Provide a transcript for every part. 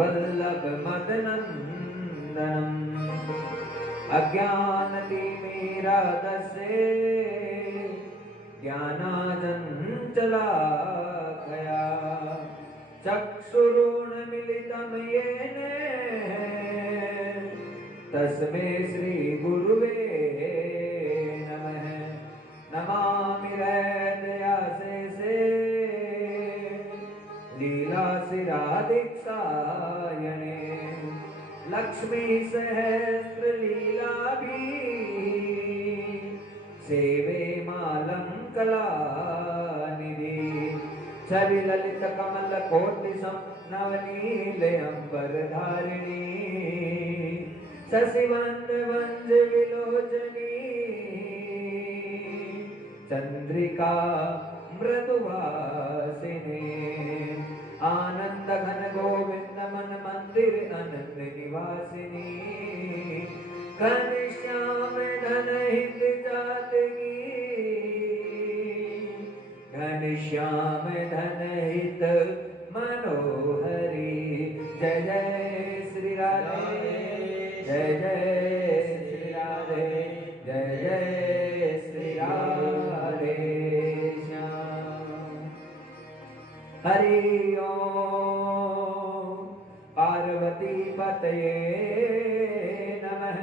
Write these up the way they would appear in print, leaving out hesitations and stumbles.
वल्लभ मदनंदनम अज्ञानतिमिरान्धस्य ज्ञानाञ्जनशलाकया चक्षुरुन्मीलितं येन तस्मै श्रीगुरुवे नमः। नमामि हृदयाशेषे लीलाशिराधिक्षायणे लक्ष्मी सहस्रलीलाभिः सेवे मालं कलानिधि चलिललित कमल कोटि नवनीले अंबरधारिणी शशिवंद वंज विलोचनी चंद्रिका मृदुवासिनी आनंद घन गोविंद मन मंदिर अनंत निवासिनी घनश्याम धन हित जातकी घनश्याम धन हित मनोहरी जय जय श्री राधे जय जय श्री राधे जय जय श्री राधे श्याम। हरि ओम पार्वती पतये नमः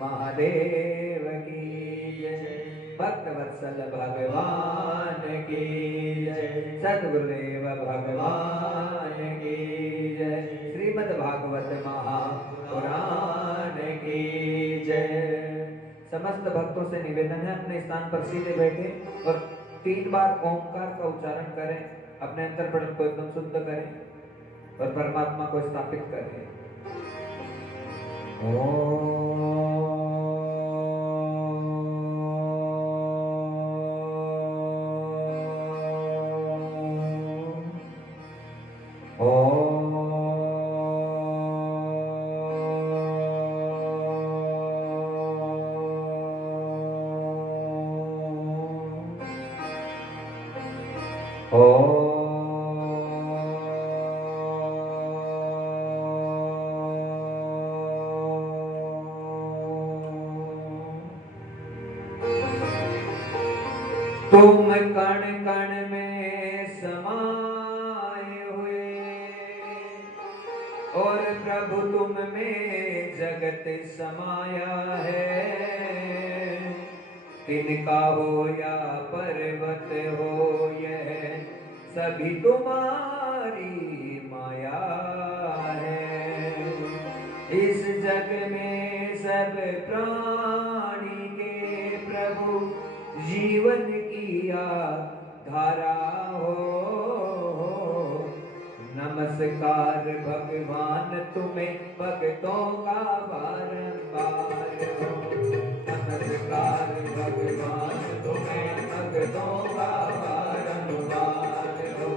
महादेव की जय भक्तवत्सल भगवान की जय सद्गुरुदेव भगवान की जय श्रीमद् भागवत महापुराण की जय। समस्त भक्तों से निवेदन है अपने स्थान पर सीधे बैठे और 3 बार ओंकार का उच्चारण करें, अपने अंतर्पण को एकदम शुद्ध करें और परमात्मा को स्थापित करें। तुम कण कण में समाये हुए और प्रभु तुम में जगत समाया है। तिनका हो या पर्वत हो यह सभी तुम्हारी माया है। इस जग में सब प्राणी के प्रभु जीवन किया धारा हो। नमस्कार भगवान तुम्हें भक्तों का बारंबार हो। नमस्कार भगवान तुम्हें भक्तों का बारंबार हो।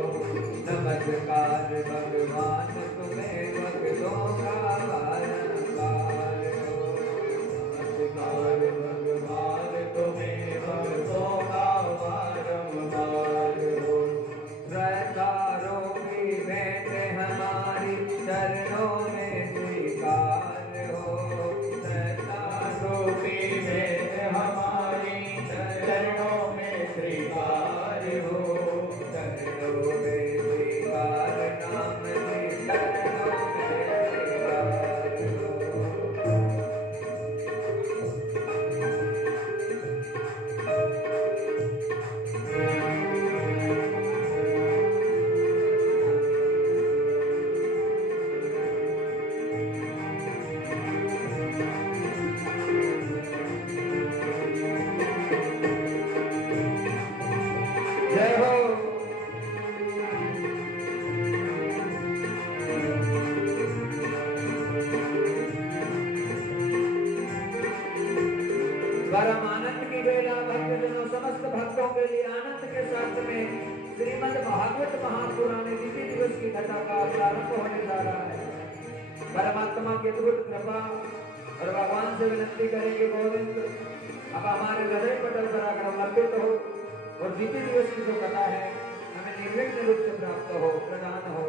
नमस्कार भगवान तुम्हें भक्तों का बारंबार हो। नमस्कार भगवान तुम्हें भक्तों का बारंबार हो। श्रद्धारों की भेंट हमारी चरणों में स्वीकार हो। श्रद्धारों की भेंट हमारी चरणों में स्वीकार हो। चरणों में स्वीकार नाम में चरणों में स्वीकार हो। जय हो। परम आनंद की बेला भक्तजनों समस्त भक्तों के लिए आनंद के साथ में श्रीमद् भागवत महापुराण द्वितीय दिवस की कथा का प्रारंभ होने जा रहा है। परमात्मा की अद्भुत कृपा और भगवान से विनती करेंगे गोविंद अब हमारे हृदय पटल पर आकर अवलंबित हो और द्वितीय दिवस की जो कथा है हमें निर्विघ्न रूप से प्राप्त हो प्रदान हो।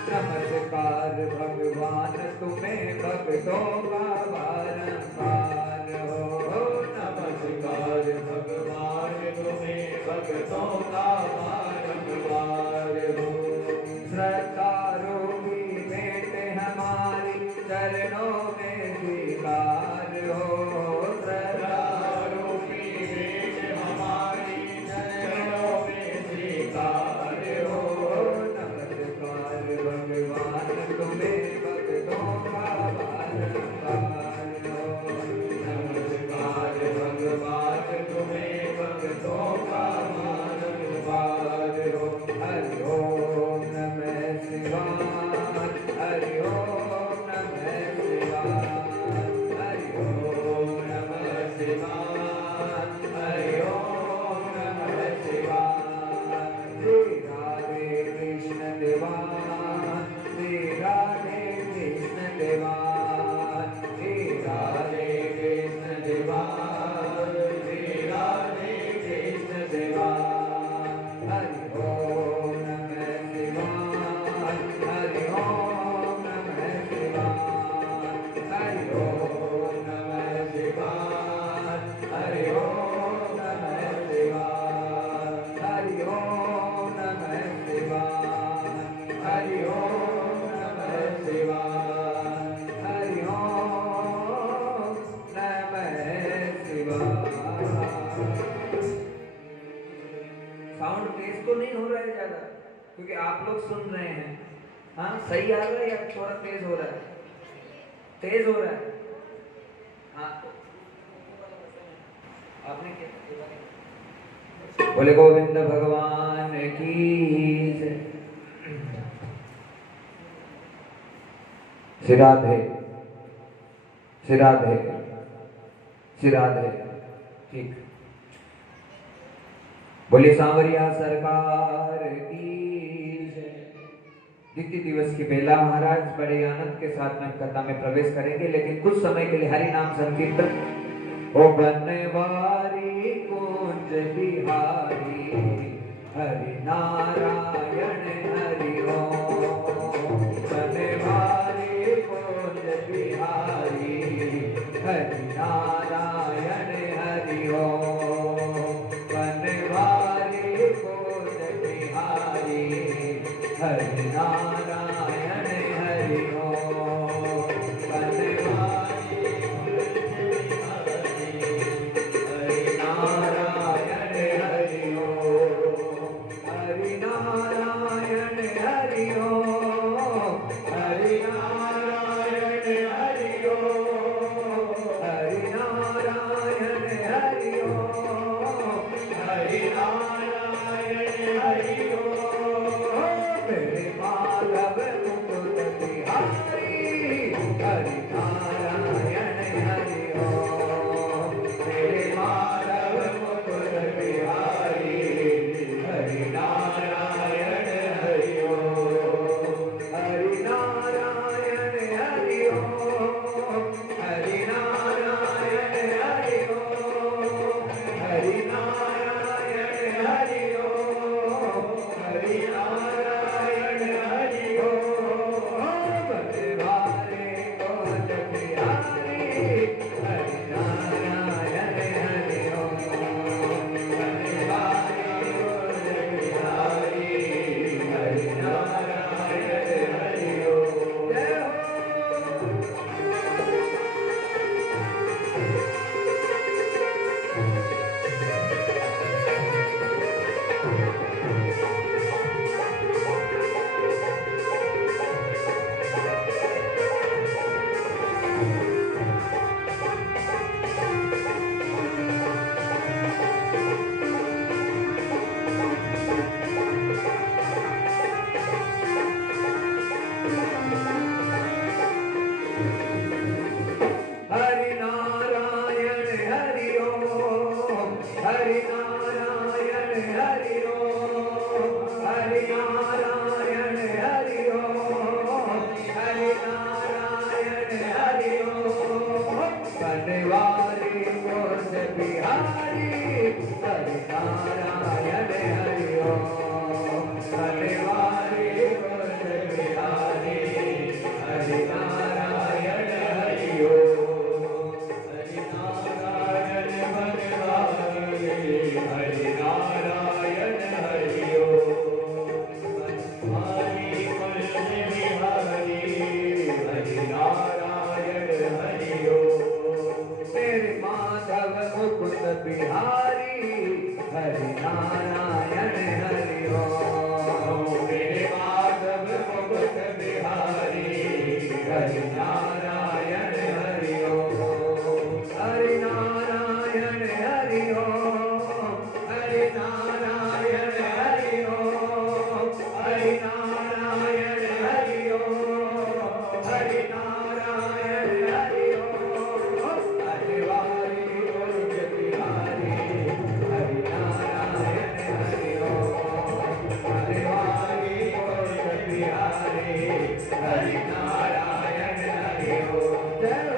नमस्कार भगवान तुम्हें भक्तों का बारंबार हो। नमस्कार भगवान तुम्हें भक्तों का बारंबार हो। श्रद्धा रूपी भेंट हमारी चरणों में स्वीकार हो। श्रद्धा रूपी भेंट हमारी चरणों में स्वीकार हो। नमस्कार भगवान तुम्हें भक्तों का बारंबार हो। नमस्कार भगवान तुम्हें भक्तों का बारंबार हो। हरि ओम नमः शिवाय। हरि ओम नमः शिवाय। हरि ओम नमः शिवाय। हरि ओम नमः शिवाय। श्री राधे कृष्ण देवान। श्री राधे कृष्ण देवान। श्री राधे कृष्ण देवान। श्री राधे कृष्ण देवान। हरि ओम नमः शिवाय। हरि ओम नमः शिवाय। हरि ओम नमः शिवाय। हरि ओम नमः शिवाय। हरि ओम नमः शिवाय। हरि ओम नमः शिवाय। हरि ओम नमः शिवाय। साउंड तेज तो नहीं हो रहा है ज्यादा, क्योंकि आप लोग सुन रहे हैं। हाँ, सही आ रहा है या थोड़ा तेज हो रहा है? तेज हो रहा है। हाँ, आपने क्या बोले? गोविंद भगवान की जय। श्री राधे। श्री राधे। श्री राधे। ठीक। बोले सांवरिया सरकार की जय। द्वितीय दिवस की बेला महाराज बड़े आनंद के साथ में कथा में प्रवेश करेंगे, लेकिन कुछ समय के लिए हरि नाम संकीर्तन। ओ बनवारी कुंज बिहारी हरि नारायण हरि ओम। बनवारी कुंज बिहारी हरि नारायण हरि ओम। बनवारी कुंज बिहारी हरि नारायण हरि ओम। बनवारी हरि नारायण हरि ओम। हरि नारायण हरि नारायण हरि ओम। जय हो।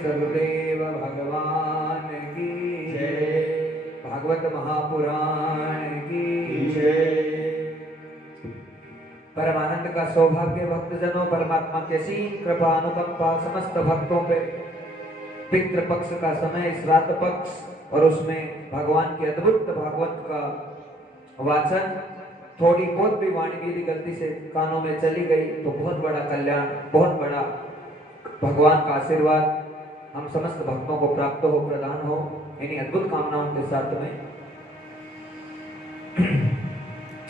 सर्वदेव भगवान की जय। भागवत महापुराण की जय। परमानंद का सौभाग्य भक्तजनों, परमात्मा की असीम कृपा अनुकंपा समस्त भक्तों पे। पितृ पक्ष का समय, श्राद्ध पक्ष, और उसमें भगवान के अद्भुत भागवत का वाचन। थोड़ी बहुत भी वाणी यदि गलती से कानों में चली गई तो बहुत बड़ा कल्याण, बहुत बड़ा भगवान का आशीर्वाद हम समस्त भक्तों को प्राप्त हो, प्रदान हो, इन्हीं अद्भुत कामनाओं के साथ में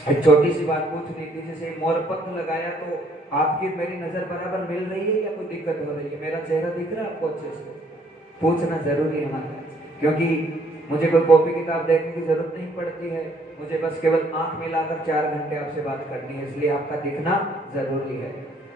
एक छोटी सी बात पूछनी थी। जैसे मोरपंख लगाया तो आपकी मेरी नजर बराबर मिल रही है या कोई दिक्कत हो रही है? मेरा चेहरा दिख रहा है आपको अच्छे से? पूछना जरूरी है हमारा, क्योंकि मुझे कोई कॉपी किताब देखने की जरूरत नहीं पड़ती है। मुझे बस केवल आंख मिलाकर 4 घंटे आपसे बात करनी है, इसलिए आपका दिखना जरूरी है।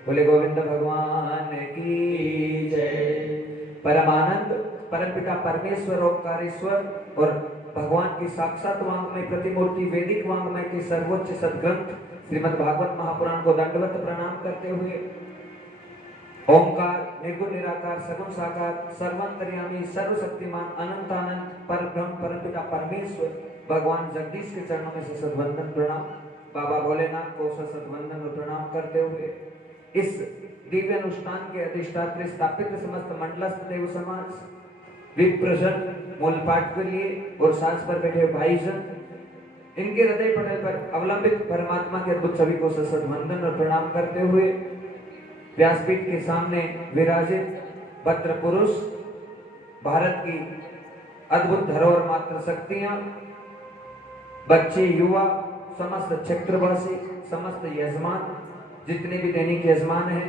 बोले गोविंद भगवान की जय। परमानंद परमपिता परमेश्वर ओंकारेश्वर और भगवान की साक्षात वांग्मय प्रतिमूर्ति वैदिक वांग्मय के सर्वोच्च सदग्रंथ श्रीमद् भागवत महापुराण को दंडवत प्रणाम करते हुए ओंकार निर्गुण निराकार सगुण साकार सर्वांतर्यामी सर्वशक्तिमान अनंत अनंत परब्रह्म परमपिता परमेश्वर भगवान जगदीश के चरणों में से सद्वंदन प्रणाम। बाबा भोलेनाथ को सद्वंदन और प्रणाम करते हुए इस दिव्य अनुष्ठान के अधिष्ठात्री स्थापित समस्त मंडलस्थ देव समाज विप्रजन मूल पाठ के लिए और सांस पर बैठे भाईजन, इनके हृदय पटल पर अवलंबित परमात्मा के अद्भुत सभी को सद्वंदन और प्रणाम करते हुए व्यासपीठ के सामने विराजित भद्र पुरुष, भारत की अद्भुत धरोहर मात्र शक्तियां, बच्चे, युवा, समस्त क्षेत्रवासी, समस्त यजमान, जितने भी दैनिक यजमान हैं,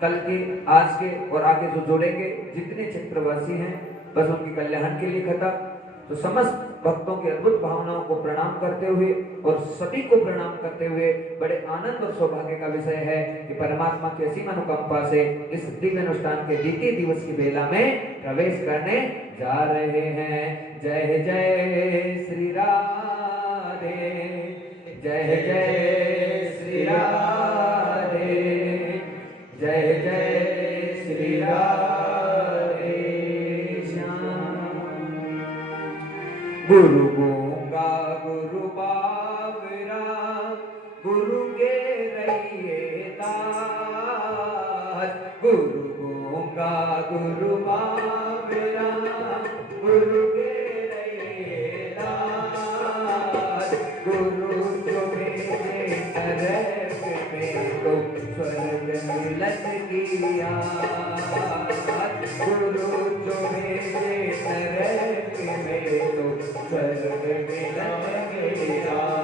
कल के, आज के और आगे जो जुड़ेंगे जितने क्षेत्रवासी हैं, बस उनके कल्याण के लिए कथा। तो समस्त भक्तों के अद्भुत भावनाओं को प्रणाम करते हुए और सभी को प्रणाम करते हुए बड़े आनंद और सौभाग्य का विषय है कि परमात्मा की असीम अनुकंपा से इस दिव्य अनुष्ठान के द्वितीय दिवस की बेला में प्रवेश करने जा रहे हैं। जय जय श्री राधे, जय जय श्री राधे, जय जय श्री राधे श्याम। गुरु गूंगा गुरु बावरा गुरु के रहिए दास, गुरु गूंगा गुरु बावरा, गुरु के रहिए दास, गुरु जो मेरे नरक में तो स्वर्ग मिलन की आस, गुरु जो मेरे नरक में तो स्वर्ग मिलन की आस।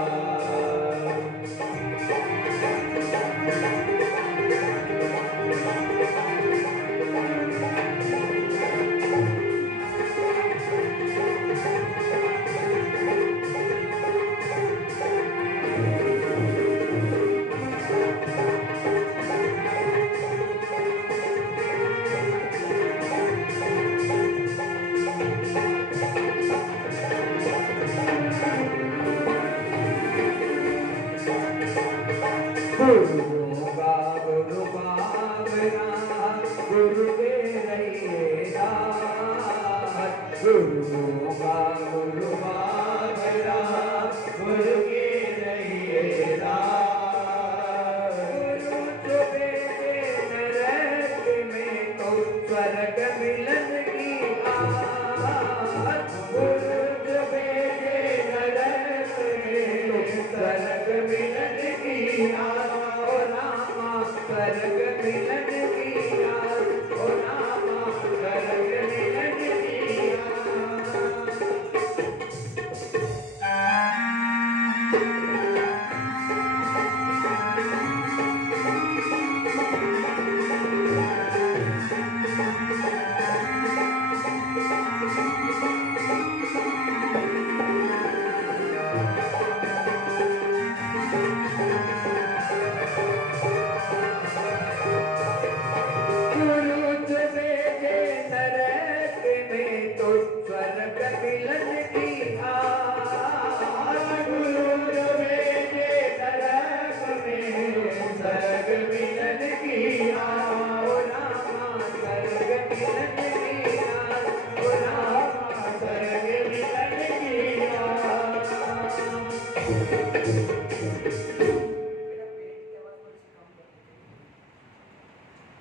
गुरु गूंगा गुरु बावरा, गुरु के रहिए दास, गुरु गूंगा गुरु बावरा, गुरु के रहिए दास, गुरु जो भेजे नरक में तो स्वर्ग मिलन की आस, गुरु जो भेजे नरक में तो स्वर्ग मिलन की आस, ओ रामा स्वर्ग मिलन की आस, ओ रामा स्वर्ग मिलन की आस। गुरु जो भेजे नरक में तो स्वर्ग मिलन की आस, गुरु जो भेजे नरक में स्वर्ग मिलन की आस, ओ रामा स्वर्ग मिलन की आस, ओ रामा स्वर्ग मिलन की आस।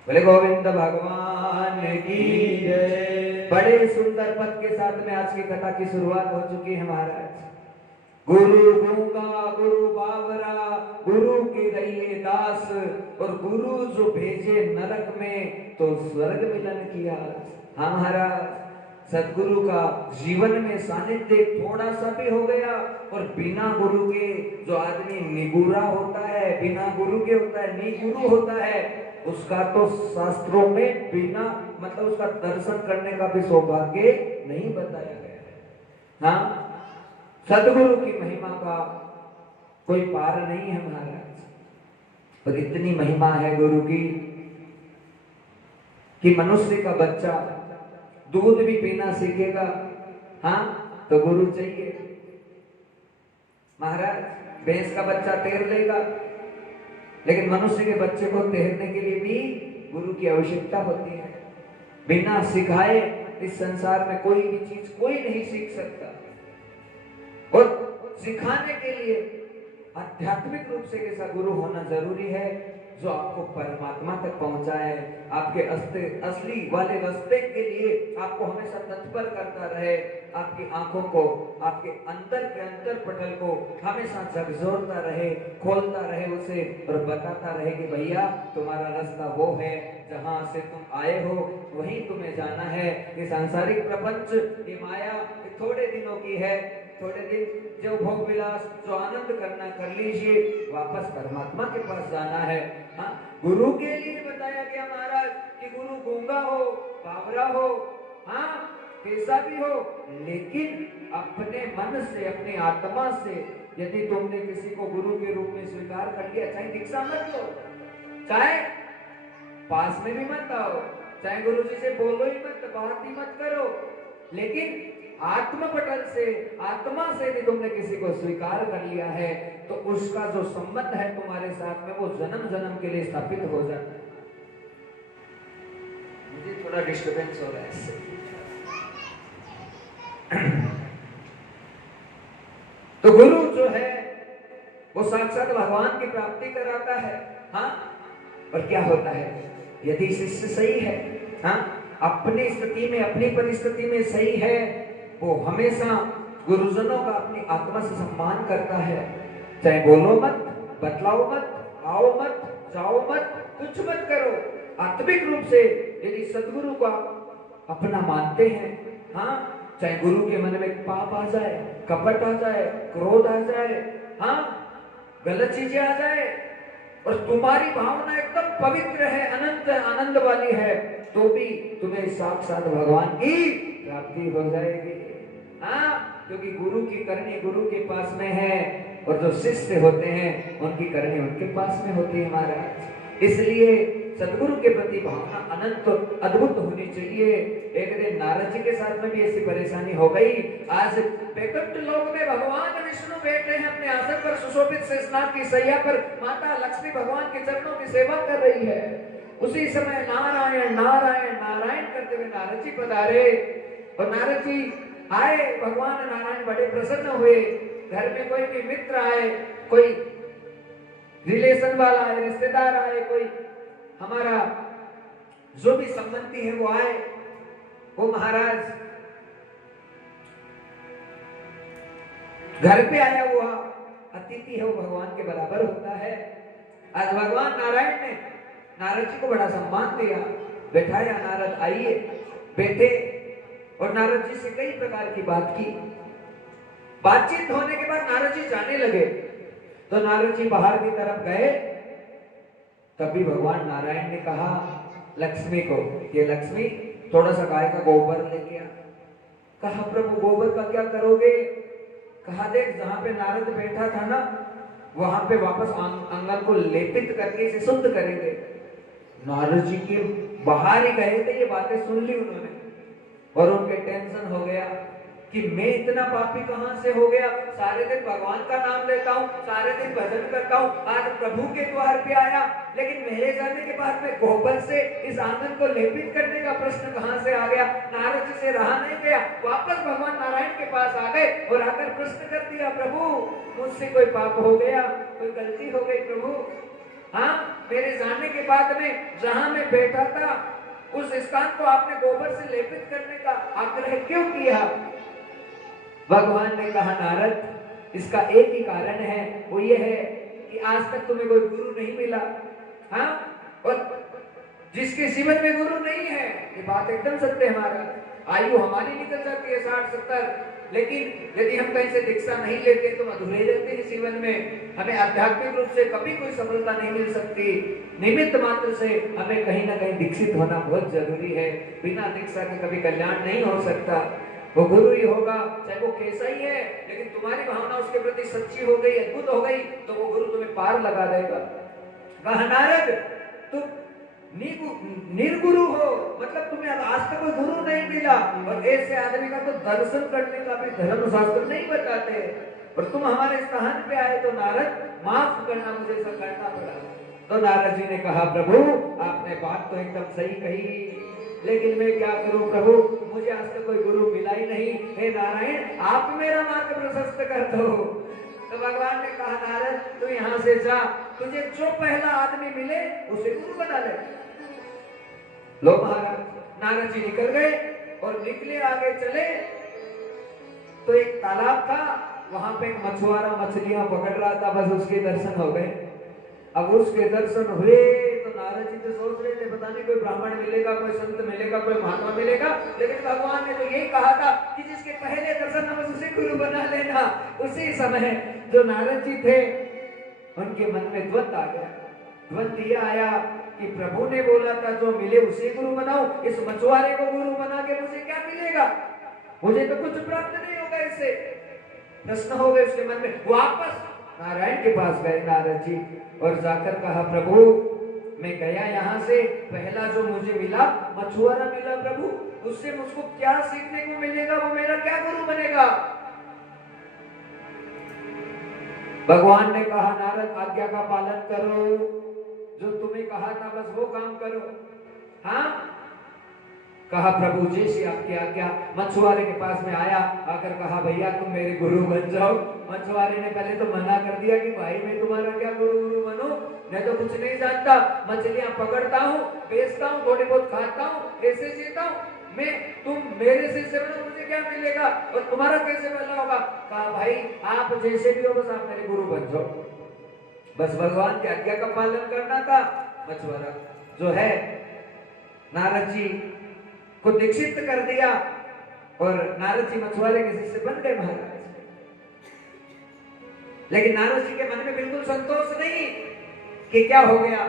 बोले गोविंद भगवान की जय। बड़े सुंदर पद के साथ में आज की कथा की शुरुआत हो चुकी है महाराज। गुरु गूंगा गुरु बावरा, गुरु के रहिए दास, और गुरु जो भेजे नरक में तो स्वर्ग मिलन किया। हाँ महाराज, सदगुरु का जीवन में सानिध्य थोड़ा सा भी हो गया, और बिना गुरु के जो आदमी निगुरा होता है, बिना गुरु के होता है निगुरु होता है, उसका तो शास्त्रों में बिना मतलब उसका दर्शन करने का भी सौभाग्य नहीं बताया गया है। हाँ, सदगुरु की महिमा का कोई पार नहीं है महाराज। और इतनी महिमा है गुरु की कि मनुष्य का बच्चा दूध भी पीना सीखेगा, हाँ, तो गुरु चाहिए महाराज। भैंस का बच्चा तैर लेगा, लेकिन मनुष्य के बच्चे को तैरने के लिए भी गुरु की आवश्यकता होती है। बिना सिखाए इस संसार में कोई भी चीज कोई नहीं सीख सकता। और सिखाने के लिए आध्यात्मिक रूप से कैसा गुरु होना जरूरी है, जो आपको परमात्मा तक पहुंचाए, आपके असली वाले रास्ते के लिए आपको हमेशा तत्पर करता रहे, आपकी आंखों को, आपके अंतर के अंतर पटल को हमेशा झकझोरता रहे, खोलता रहे उसे, और बताता रहे कि भैया तुम्हारा रास्ता वो है, जहां से तुम आए हो वहीं तुम्हें जाना है। ये सांसारिक प्रपंच, ये माया, ये थोड़े दिनों की है, थोड़े दिन जो भोग विलास, जो आनंद करना कर लीजिए, वापस परमात्मा के पास जाना है। हाँ, गुरु के लिए बताया गया महाराज कि गुरु गूंगा हो, बावरा हो, हाँ, कैसा भी हो, लेकिन अपने मन से, अपनी आत्मा से, यदि तुमने किसी को गुरु के रूप में स्वीकार कर लिया, चाहे दीक्षा मत लो, चाहे पास में भी मत आओ, चाहे गुरु जी से बोलो ही मत, बात ही मत करो, लेकिन आत्म पटल से, आत्मा से भी तुमने किसी को स्वीकार कर लिया है, तो उसका जो संबंध है तुम्हारे साथ में, वो जन्म जन्म के लिए स्थापित हो जाता है। मुझे थोड़ा डिस्टर्बेंस हो रहा है इससे। तो गुरु जो है वो वो साक्षात भगवान की प्राप्ति कराता है। हाँ, और क्या होता है यदि शिष्य सही है, हाँ, अपनी स्थिति में अपनी परिस्थिति में सही है, वो हमेशा गुरुजनों का अपनी आत्मा से सम्मान करता है। चाहे बोलो मत, बतलाओ मत, आओ मत, जाओ मत, कुछ मत करो, आत्मिक रूप से यदि सदगुरु को आप अपना मानते हैं, हाँ, चाहे गुरु के मन में पाप आ जाए, कपट आ जाए, क्रोध आ जाए, हाँ, गलत चीजें आ जाए, और तुम्हारी भावना एकदम पवित्र है, अनंत आनंद वाली है, तो भी तुम्हें साक्षात भगवान की प्राप्ति हो जाएगी। हाँ, क्योंकि गुरु की करनी गुरु के पास में है, और जो शिष्य होते हैं उनकी करनी उनके पास में होती है महाराज। इसलिए सदगुरु के प्रति भावना अनंत अद्भुत होनी चाहिए। एक दिन नारद जी के साथ में भी ऐसी परेशानी हो गई। आज वैकुंठ लोक में भगवान विष्णु बैठे हैं अपने आसन पर, सुशोभित शेषनाग की सैया पर, माता लक्ष्मी भगवान के चरणों की सेवा कर रही है। उसी समय नारायण नारायण नारायण करते हुए नारद जी पधारे, और नारद जी आए, भगवान नारायण बड़े प्रसन्न हुए। घर में कोई भी मित्र आए, कोई रिलेशन वाला आए, रिश्तेदार आए, कोई हमारा जो भी संबंधी है वो आए, वो महाराज घर पे आया हुआ अतिथि है, वो भगवान के बराबर होता है। आज भगवान नारायण ने नारद जी को बड़ा सम्मान दिया, बैठाया, नारद आइए, बैठे, और नारद जी से कई प्रकार की बात की। बातचीत होने के बाद नारद जी जाने लगे, तो नारद जी बाहर की तरफ गए, तभी भगवान नारायण ने कहा लक्ष्मी को, ये लक्ष्मी थोड़ा सा गाय का गोबर लेके आ। कहा प्रभु गोबर का क्या करोगे? कहा देख जहां पे नारद बैठा था ना, वहां पे वापस आंगन को लेपित करके इसे शुद्ध करेंगे। नारद जी के बाहर ही गए थे, ये बातें सुन ली उन्होंने, और उनके टेंशन हो गया कि मैं इतना पापी कहां से हो गया। सारे दिन भगवान का नाम लेता हूँ, सारे दिन भजन करता हूँ, आज प्रभु के द्वार पे आया, लेकिन मेरे जाने के बाद में गोबर से इस आंगन को लेपित करने का प्रश्न कहां से आ गया। नारद जी से रहा नहीं गया, वापस भगवान नारायण के पास आ गए और आकर प्रश्न कर दिया, प्रभु मुझसे कोई पाप हो गया, कोई गलती हो गई प्रभु? हाँ, मेरे जाने के बाद में जहां मैं बैठा था उस स्थान को आपने गोबर से लेपित करने का आग्रह क्यों किया? भगवान ने कहा नारद, इसका एक ही कारण है, वो ये है कि आज तक तुम्हें कोई गुरु नहीं मिला। हाँ, और जिसके जीवन में गुरु नहीं है, ये बात एकदम सत्य है महाराज। आयु हमारी निकल जाती है 60-70, लेकिन यदि हम कहीं से दीक्षा नहीं लेते तो अधूरे रहते हैं जीवन में। हमें आध्यात्मिक रूप से कभी कोई सफलता नहीं मिल सकती। निमित्त मात्र से हमें कहीं ना कहीं दीक्षित होना बहुत जरूरी है। बिना दीक्षा के कभी कल्याण नहीं हो सकता। वो गुरु ही होगा, चाहे वो कैसा ही है, लेकिन तुम्हारी भावना उसके प्रति सच्ची हो गई, अद्भुत हो गई, तो वो गुरु तुम्हें पार लगा देगा। कहा नारद, तुम निर्गुरु हो, मतलब तुम्हें आज तक कोई गुरु नहीं मिला, और ऐसे आदमी का तो दर्शन करने का भी धर्मशास्त्र नहीं बताते, और तुम हमारे स्थान पे आए तो नारद माफ करना, मुझे ऐसा करना पड़ा। तो नारद जी ने कहा प्रभु आपने बात तो एकदम सही कही, लेकिन मैं क्या करूं प्रभु, मुझे आज तक कोई गुरु मिला ही नहीं। हे नारायण, आप मेरा मार्ग प्रशस्त कर दो। तो भगवान ने कहा नारद, तू यहाँ से जा, तुझे जो पहला आदमी मिले उसे गुरु बना ले। लो महाराज, नारद जी निकल गए और निकले, आगे चले तो एक तालाब था, वहां पे एक मछुआरा मछलियां पकड़ रहा था, बस उसके दर्शन हो गए। अब उसके दर्शन हुए तो नारद जी तो सोच रहे थे पता नहीं कोई ब्राह्मण मिलेगा, कोई संत मिलेगा, कोई महात्मा मिलेगा, लेकिन भगवान ने तो यही कहा था कि जिसके पहले दर्शन हम उसे गुरु बना लेना। उसी समय जो नारद जी थे उनके मन में द्वंद आ गया। द्वंद ये आया कि प्रभु ने बोला था जो मिले उसे गुरु बनाओ, इस मछुआरे को गुरु बना के मुझे क्या मिलेगा, मुझे तो कुछ प्राप्त नहीं होगा इससे। प्रश्न हो गए उसके मन में। वापस नारायण के पास गए नारद जी और जाकर कहा प्रभु मैं गया यहाँ से, पहला जो मुझे मिला मछुआरा मिला प्रभु, उससे मुझको क्या सीखने को मिलेगा, वो मेरा क्या गुरु बनेगा? भगवान ने कहा नारद आज्ञा का पालन करो, जो तुम्हें कहा था बस वो काम करो। हाँ, कहा प्रभु जैसी आपकी आज्ञा। मछुआरे के पास में आया, आकर कहा भैया तुम मेरे गुरु बन जाओ। मछुआरे ने पहले तो मना कर दिया कि भाई मैं तुम्हारा क्या गुरु बनूं, मैं तो कुछ नहीं जानता, मछलियां पकड़ता हूँ, बेचता हूँ, थोड़ी बहुत खाता हूँ, ऐसे जीता हूँ, मैं तुम मेरे से बनो, मुझे क्या मिलेगा और तुम्हारा कैसे भला होगा। कहा भाई आप जैसे भी हो बस आप मेरे गुरु बन जाओ, बस भगवान की आज्ञा का पालन करना था। मछुआरा जो है नारद जी को दीक्षित कर दिया और नारद जी मछुआरे के शिष्य बन गए महाराज। लेकिन नारद जी के मन में बिल्कुल संतोष नहीं कि क्या हो गया।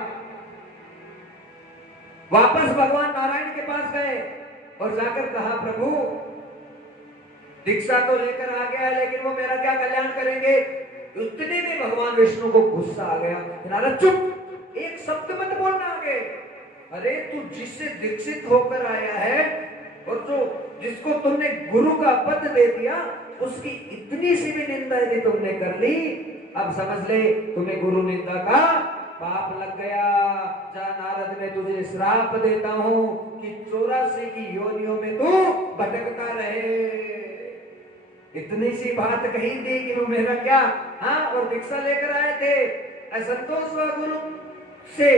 वापस भगवान नारायण के पास गए और जाकर कहा प्रभु दीक्षा तो लेकर आ गया लेकिन वो मेरा क्या कल्याण करेंगे। उतने में भगवान विष्णु को गुस्सा आ गया। नारद चुप, एक शब्द मत बोलना आगे। अरे तू जिससे दीक्षित होकर आया है और जो जिसको तुमने गुरु का पद दे दिया उसकी इतनी सी भी निंदा यदि तुमने कर ली, अब समझ ले तुम्हें गुरु निंदा का पाप लग गया। जा नारद मैं तुझे श्राप देता हूं कि 84 की योनियों में तू भटकता रहे। इतनी सी बात कही थी कि वो मेरा क्या, हाँ, और दीक्षा लेकर आए थे, असंतोष हुआ गुरु से,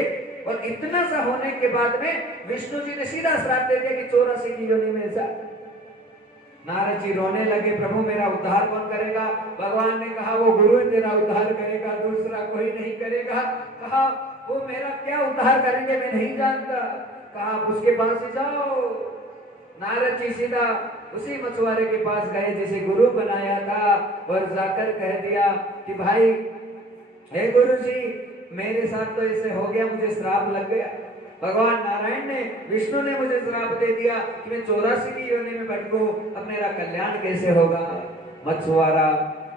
और इतना सा होने के बाद में विष्णु जी ने सीधा श्राप दे दिया कि 84 की योनि में जा। नारद जी रोने लगे, प्रभु मेरा उद्धार कौन करेगा। भगवान ने कहा वो गुरु तेरा उद्धार करेगा, दूसरा कोई नहीं करेगा। कहा वो मेरा क्या उद्धार करेंगे मैं नहीं जानता। कहा आप उसके पास ही जाओ। नारद जी सीधा उसी मछुआरे के पास गए जिसे गुरु बनाया था और जाकर कह दिया कि भाई हे गुरु जी मेरे साथ तो ऐसे हो गया, मुझे श्राप लग गया। भगवान नारायण ने, विष्णु ने मुझे श्राप दे दिया कि मैं 84 की योनि में भटकूं, अब मेरा कल्याण कैसे होगा। मछुआरा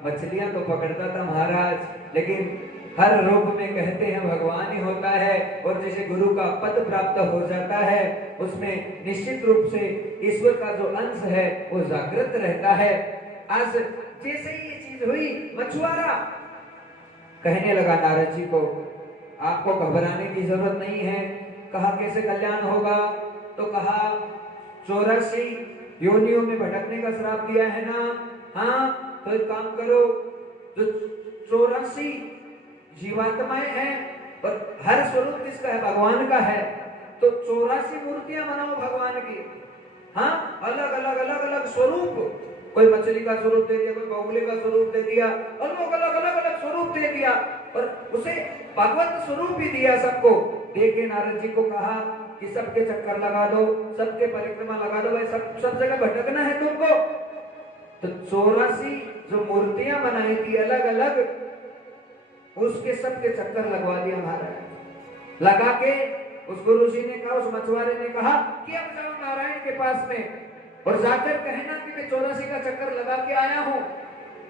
मछलियां तो पकड़ता था महाराज, लेकिन हर रूप में कहते हैं भगवान ही होता है, और जैसे गुरु का पद प्राप्त हो जाता है उसमें निश्चित रूप से ईश्वर का जो अंश है वो जागृत रहता है। आज जैसे ही ये चीज हुई, मछुआरा कहने लगा नारद जी को आपको घबराने की जरूरत नहीं है। कहा कैसे कल्याण होगा, तो कहा 84 योनियों में भटकने का श्राप दिया है ना, हाँ, तो एक काम करो, जो 84 जीवात्माएं हैं और हर स्वरूप किसका है, भगवान का है, तो 84 मूर्तियां बनाओ भगवान की, हाँ, अलग अलग अलग अलग स्वरूप, कोई मछली का स्वरूप दे दिया, कोई बगुले का स्वरूप दे दिया, अलग अलग अलग अलग स्वरूप दे दिया और उसे भगवत स्वरूप भी दिया सबको। देखे नारद जी को कहा कि सबके चक्कर लगा दो, सबके परिक्रमा लगा दो, भाई सब जगह भटकना है तुमको। तो 84 जो मूर्तियां बनाई थी अलग अलग, उसके सबके चक्कर लगवा दिया महाराज। लगा के उस गुरु जी ने कहा, उस मछुआरे ने कहा कि अब जाओ नारायण के पास में और जाकर कहना कि मैं 84 का चक्कर लगा के आया हूं।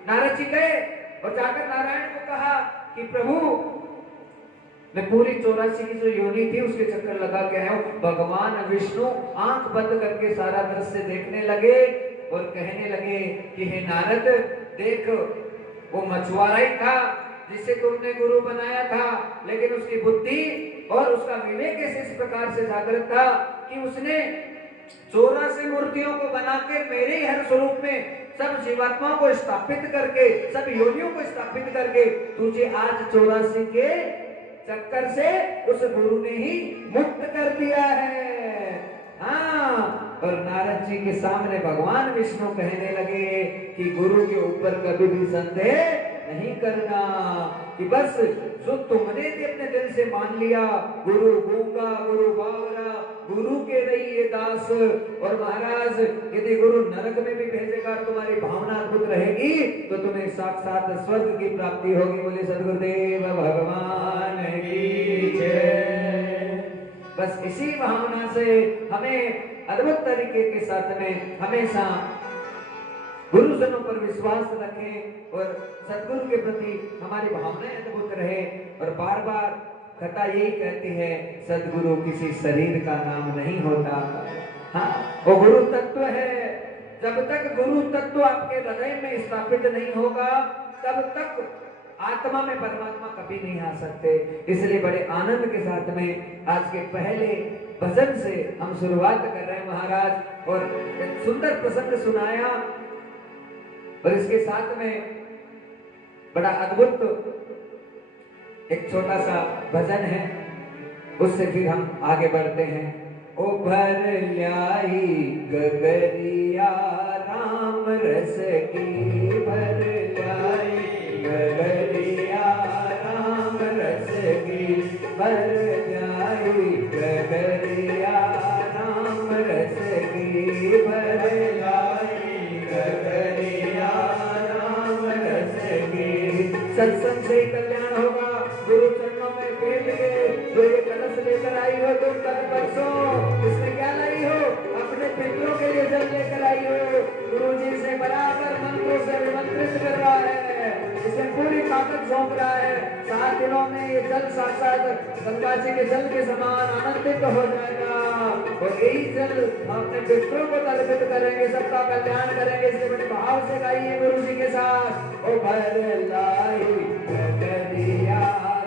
नारद जी गए और जाकर नारायण को कहा कि प्रभु मैं पूरी 84 की जो योनि थी उसके चक्कर लगा के आया हूं। भगवान विष्णु आंख बंद करके सारा दृश्य देखने लगे और कहने लगे कि हे नारद देख, वो मछुआरा ही था जिसे तुमने गुरु बनाया था, लेकिन उसकी बुद्धि और उसका विवेक इस प्रकार से जागृत था कि उसने 84 मूर्तियों को बनाकर मेरे हर स्वरूप में सब जीवात्माओं को स्थापित करके, सब योनियों को स्थापित करके तुझे आज 84 के चक्कर से उस गुरु ने ही मुक्त कर दिया है। हाँ, और नारद जी के सामने भगवान विष्णु कहने लगे कि गुरु के ऊपर कभी भी संदेह नहीं करना, कि बस जो तुमने भी अपने दिल से मान लिया, गुरु गूंगा गुरु बावरा गुरु के रहिए दास। और महाराज यदि गुरु नरक में भी भेजेगा तुम्हारी भावना अद्भुत रहेगी तो तुम्हें साक्षात स्वर्ग की प्राप्ति होगी। बोले सद्गुरुदेव भगवान की जय। बस इसी भावना से हमें अद्भुत तरीके के साथ में हमेशा गुरुजनों पर विश्वास रखें और सद्गुरु के प्रति हमारी भावनाएं अद्भुत रहे। और बार बार कथा यही कहती है, सद्गुरु किसी शरीर का नाम नहीं होता, हाँ, वो गुरु तत्व है। जब तक गुरु तत्व आपके हृदय में स्थापित नहीं होगा तब तक आत्मा में परमात्मा कभी नहीं आ सकते। इसलिए बड़े आनंद के साथ में आज के पहले भजन से हम शुरुआत कर रहे हैं महाराज, और एक सुंदर प्रसंग सुनाया और इसके साथ में बड़ा अद्भुत एक छोटा सा भजन है, उससे फिर हम आगे बढ़ते हैं। ओ भर लाई गगरिया राम रस की, भर लाई गगरिया राम रस की, भर लाई गगरिया राम रस की, भर लाई गगरिया राम रस की। सत्संग से कल्याण होगा, गुरु चरणों में बैठ के जो ये कलश लेकर आई हो तुम कल परसों, इसमें क्या लाई हो? अपने पितरों के लिए जल लेकर आई हो। गुरु जी से बराबर मंत्रों से विमंत्रित कर रहा है, इसे पूरी ताकत सौंप रहा है। 7 दिनों में ये जल साक्षात गंगा जी के जल के समान आनंदित हो जाएगा, और यही जल अपने पितरों को तर्पित करेंगे, सबका कल्याण करेंगे। इसलिए बड़े भाव से गाइए गुरु जी के साथ। ओ भर लाई गगरिया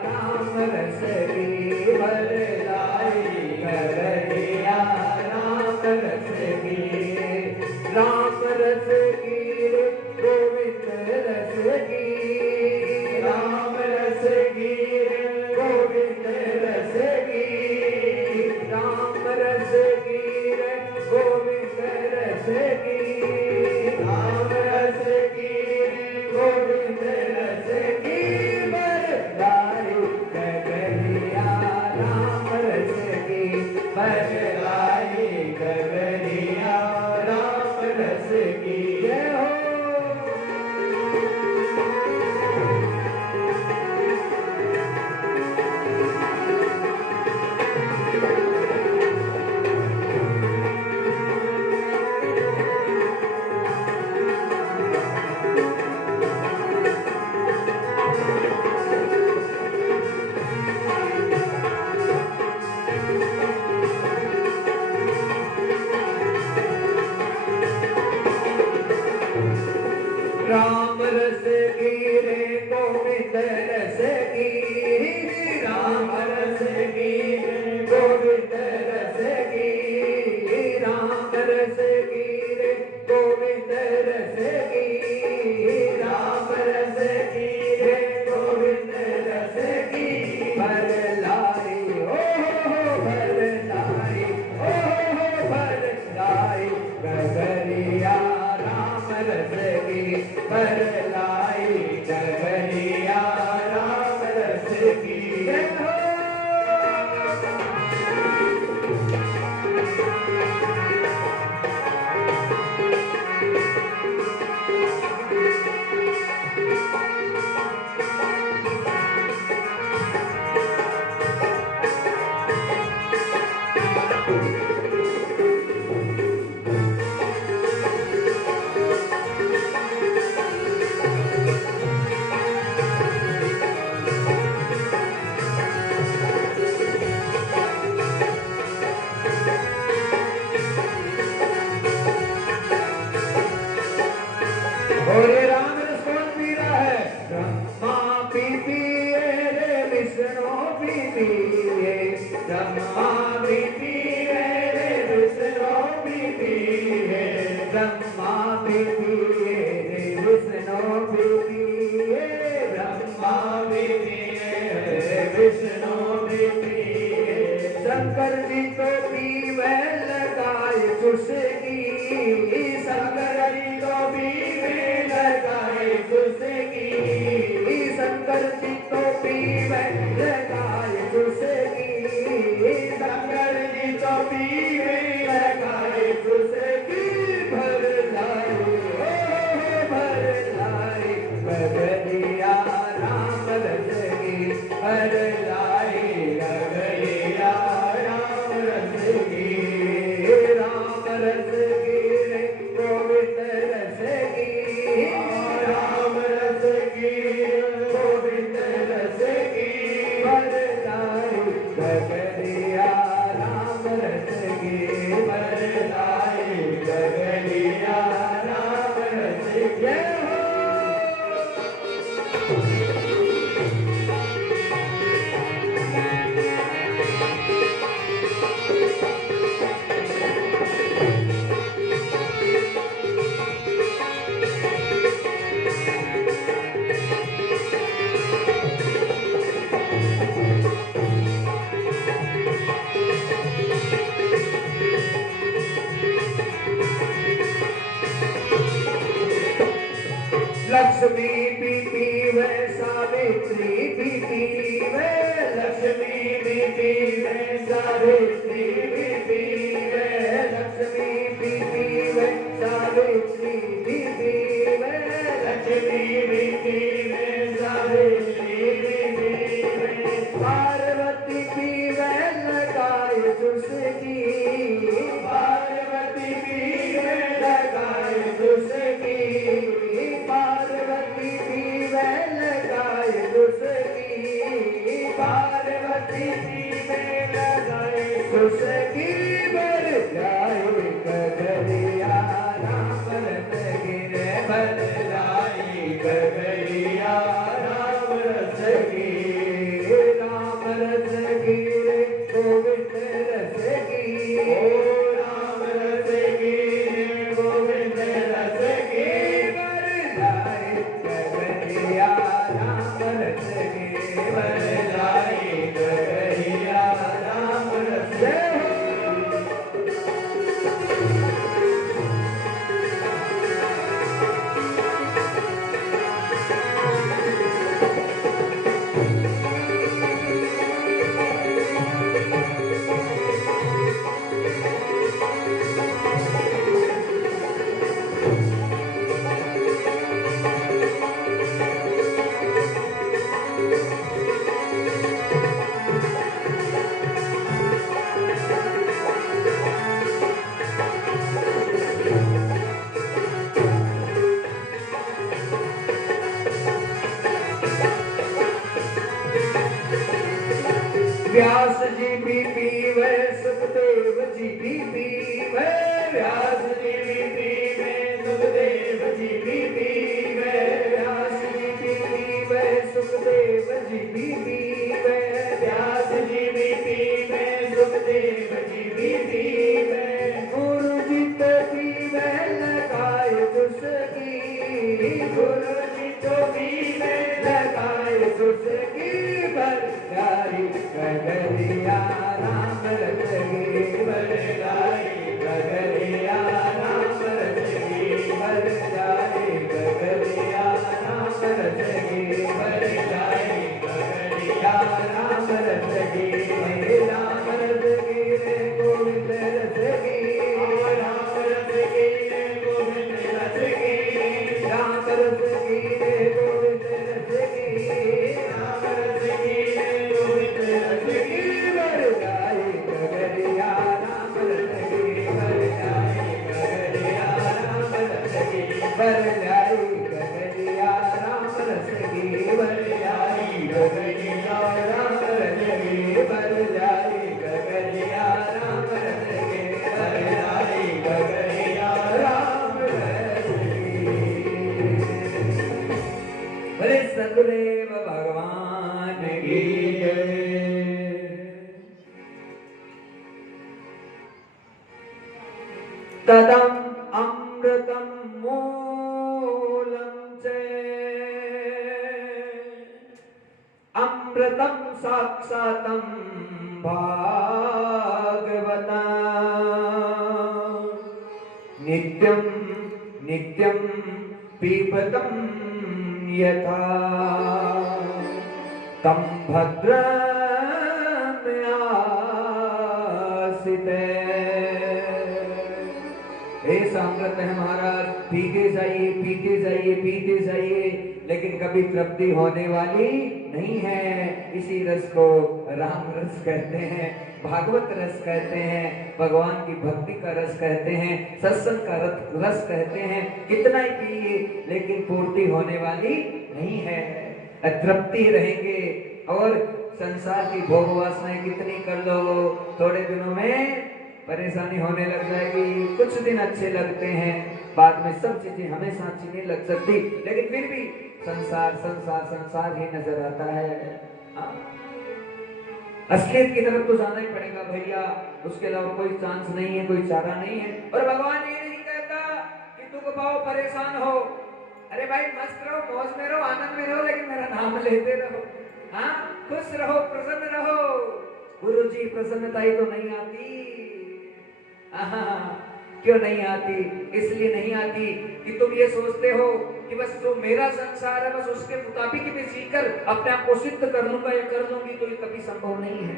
राम रस की, भर लाई गगरिया राम रस की, राम रस की गोविंद रस की, राम रस की गोविंद रस की, राम रस की गोविंद रस की, राम रस की गोविंद रस की, भर लाई गगरिया राम रस की, भर लाई गगरिया राम रस की। जय हो। राम रस की रे गोविंद रस की, राम रस की गोविंद रस की, राम रस की रे गोविंद रस की, राम रस की रे गोविंद रस की, भर लाई ओ भर लाई ओ भर लाई गगरिया राम रस की, भर लाई गगरिया राम रस की। जय हो। और ये राम रस कौन पी रहा है? ब्रह्मा पी पिए रे विष्णु पी पिए, ब्रह्मा पी पिए रे विष्णु पी पिए, ब्रह्मा पी पिए रे विष्णु पी पिए, ब्रह्मा पी पिए रे विष्णु पी पिए, शंकर जी तो पीवे लगाए चुस्की, शंकर जी तो पीवे लगाए चुस्की, शंकर जी तो पीवे लगाए चुस्की, शंकर जी तो पीवे लगाए चुस्की, भर लाई ओ भर लाई गगरिया राम रस की, भर लाई गगरिया राम रस की, राम रस की रे गोविंद रस की, राम रस की गोविंद रस की, भर लाई गगरिया राम रस की, भर लाई गगरिया राम रस की। जय हो। लक्ष्मी बीती वे सावित्री बीती वे लक्ष्मी बीती वे सावित्री बीती वे लक्ष्मी बीती वे सावित्री बीती वे लक्ष्मी बीती वे सावित्री बीती वे पार्वती की वे लगाए चुस्की पार्वती की वे लगाए चुस्की पार्वती की वे लगाए चुस्की पार्वती की वे लगाए चुस्की बर जाए गगरिया राम रस गिरे बर जाए गगरिया राम रस गिरे गोविंद रस गिरे राम रस गिरे गोविंद रस गिरे बर जाए गगरिया राम रस गिरे बर जाए गगरिया राम रस व्यास जी भी पीवे सुखदेव जी भी पीवे व्यास जी भी पीवे सुखदेव जी भी पीवे व्यास जी भी पीवे सुखदेव जी भी पीवे व्यास जी भी पीवे सुखदेव जी भी पीवे गुरु जी तो पीवे लगाए चुस्की गुरु जी तो पीवे लगाए चुस्की बर जाए गगरिया राम रस गिरे बर जाए गगरिया राम रस गिरे बर जाए गगरिया राम रस गिरे बर जाए गगरिया राम रस गिरे राम रस गिरे गोविंद रस गिरे राम रस गिरे गोविंद रस गिरे राम रस गिरे गोविंद रस गिरे राम रस गिरे गोविंद रस गिरे बर जाए गगरिया राम रस गिरे बर जाए गगरिया राम रस गिरे बर जाए गगरिया राम रस गिरे बर जाए गगरिया राम रस गिरे बर जाए गगरिया राम रस गिरे बर जाए गगरिया राम रस गिरे बोले सतगुरुदेव भगवान की जय। तदम अमृतम मूलम च अमृतम साक्षातम भागवतम् नित्यं नित्यं पीबतं यथा तं भद्रमासिते। ऐसा अमृत है महाराज, पीते जाइए पीते जाइए पीते जाइए, लेकिन कभी तृप्ति होने वाली नहीं है। इसी रस को राम रस कहते हैं, भागवत रस कहते हैं, भगवान की भक्ति का रस कहते हैं, सत्संग का रस कहते हैं। कितना ही पिए लेकिन पूर्ति होने वाली नहीं है, तृप्ति रहेंगे। और संसार की भोग वासनाएं कितनी कर लो, थोड़े दिनों में परेशानी होने लग जाएगी। कुछ दिन अच्छे लगते हैं, बाद में सब चीजें हमेशा अच्छी नहीं लग सकती, लेकिन फिर भी संसार संसार संसार ही नजर आता है। असलियत की तरफ तो जाना ही पड़ेगा भैया, उसके अलावा कोई चांस नहीं है, कोई चारा नहीं है। और भगवान ये नहीं कहता कि दुख पाओ परेशान हो, अरे भाई मस्त रहो, मौज में रहो, आनंद में रहो, लेकिन मेरा नाम लेते रहो। हाँ, खुश रहो, प्रसन्न रहो। गुरु जी प्रसन्नता ही तो नहीं आती। क्यों नहीं आती? इसलिए नहीं आती कि तुम ये सोचते हो कि बस जो मेरा संसार है बस उसके मुताबिक मैं जीकर अपने आप को सिद्ध कर लूंगा या कर लूंगी, तो ये कभी संभव नहीं है।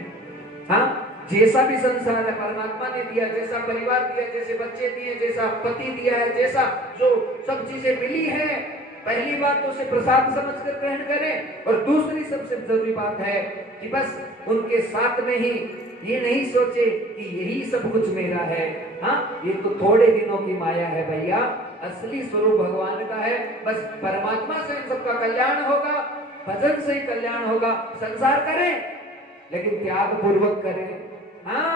हाँ, जैसा भी संसार है परमात्मा ने दिया, जैसा परिवार दिया, जैसे बच्चे दिए, जैसा पति दिया है, जैसा जो सब चीजें मिली है, पहली बात तो उसे प्रसाद समझकर ग्रहण करें, और दूसरी सबसे जरूरी बात है कि बस उनके साथ में ही ये नहीं सोचे कि यही सब कुछ मेरा है। हाँ, ये तो थोड़े दिनों की माया है भैया, असली स्वरूप भगवान का है। बस परमात्मा से इन सबका कल्याण होगा, भजन से ही कल्याण होगा। संसार करें लेकिन त्याग पूर्वक करें, हाँ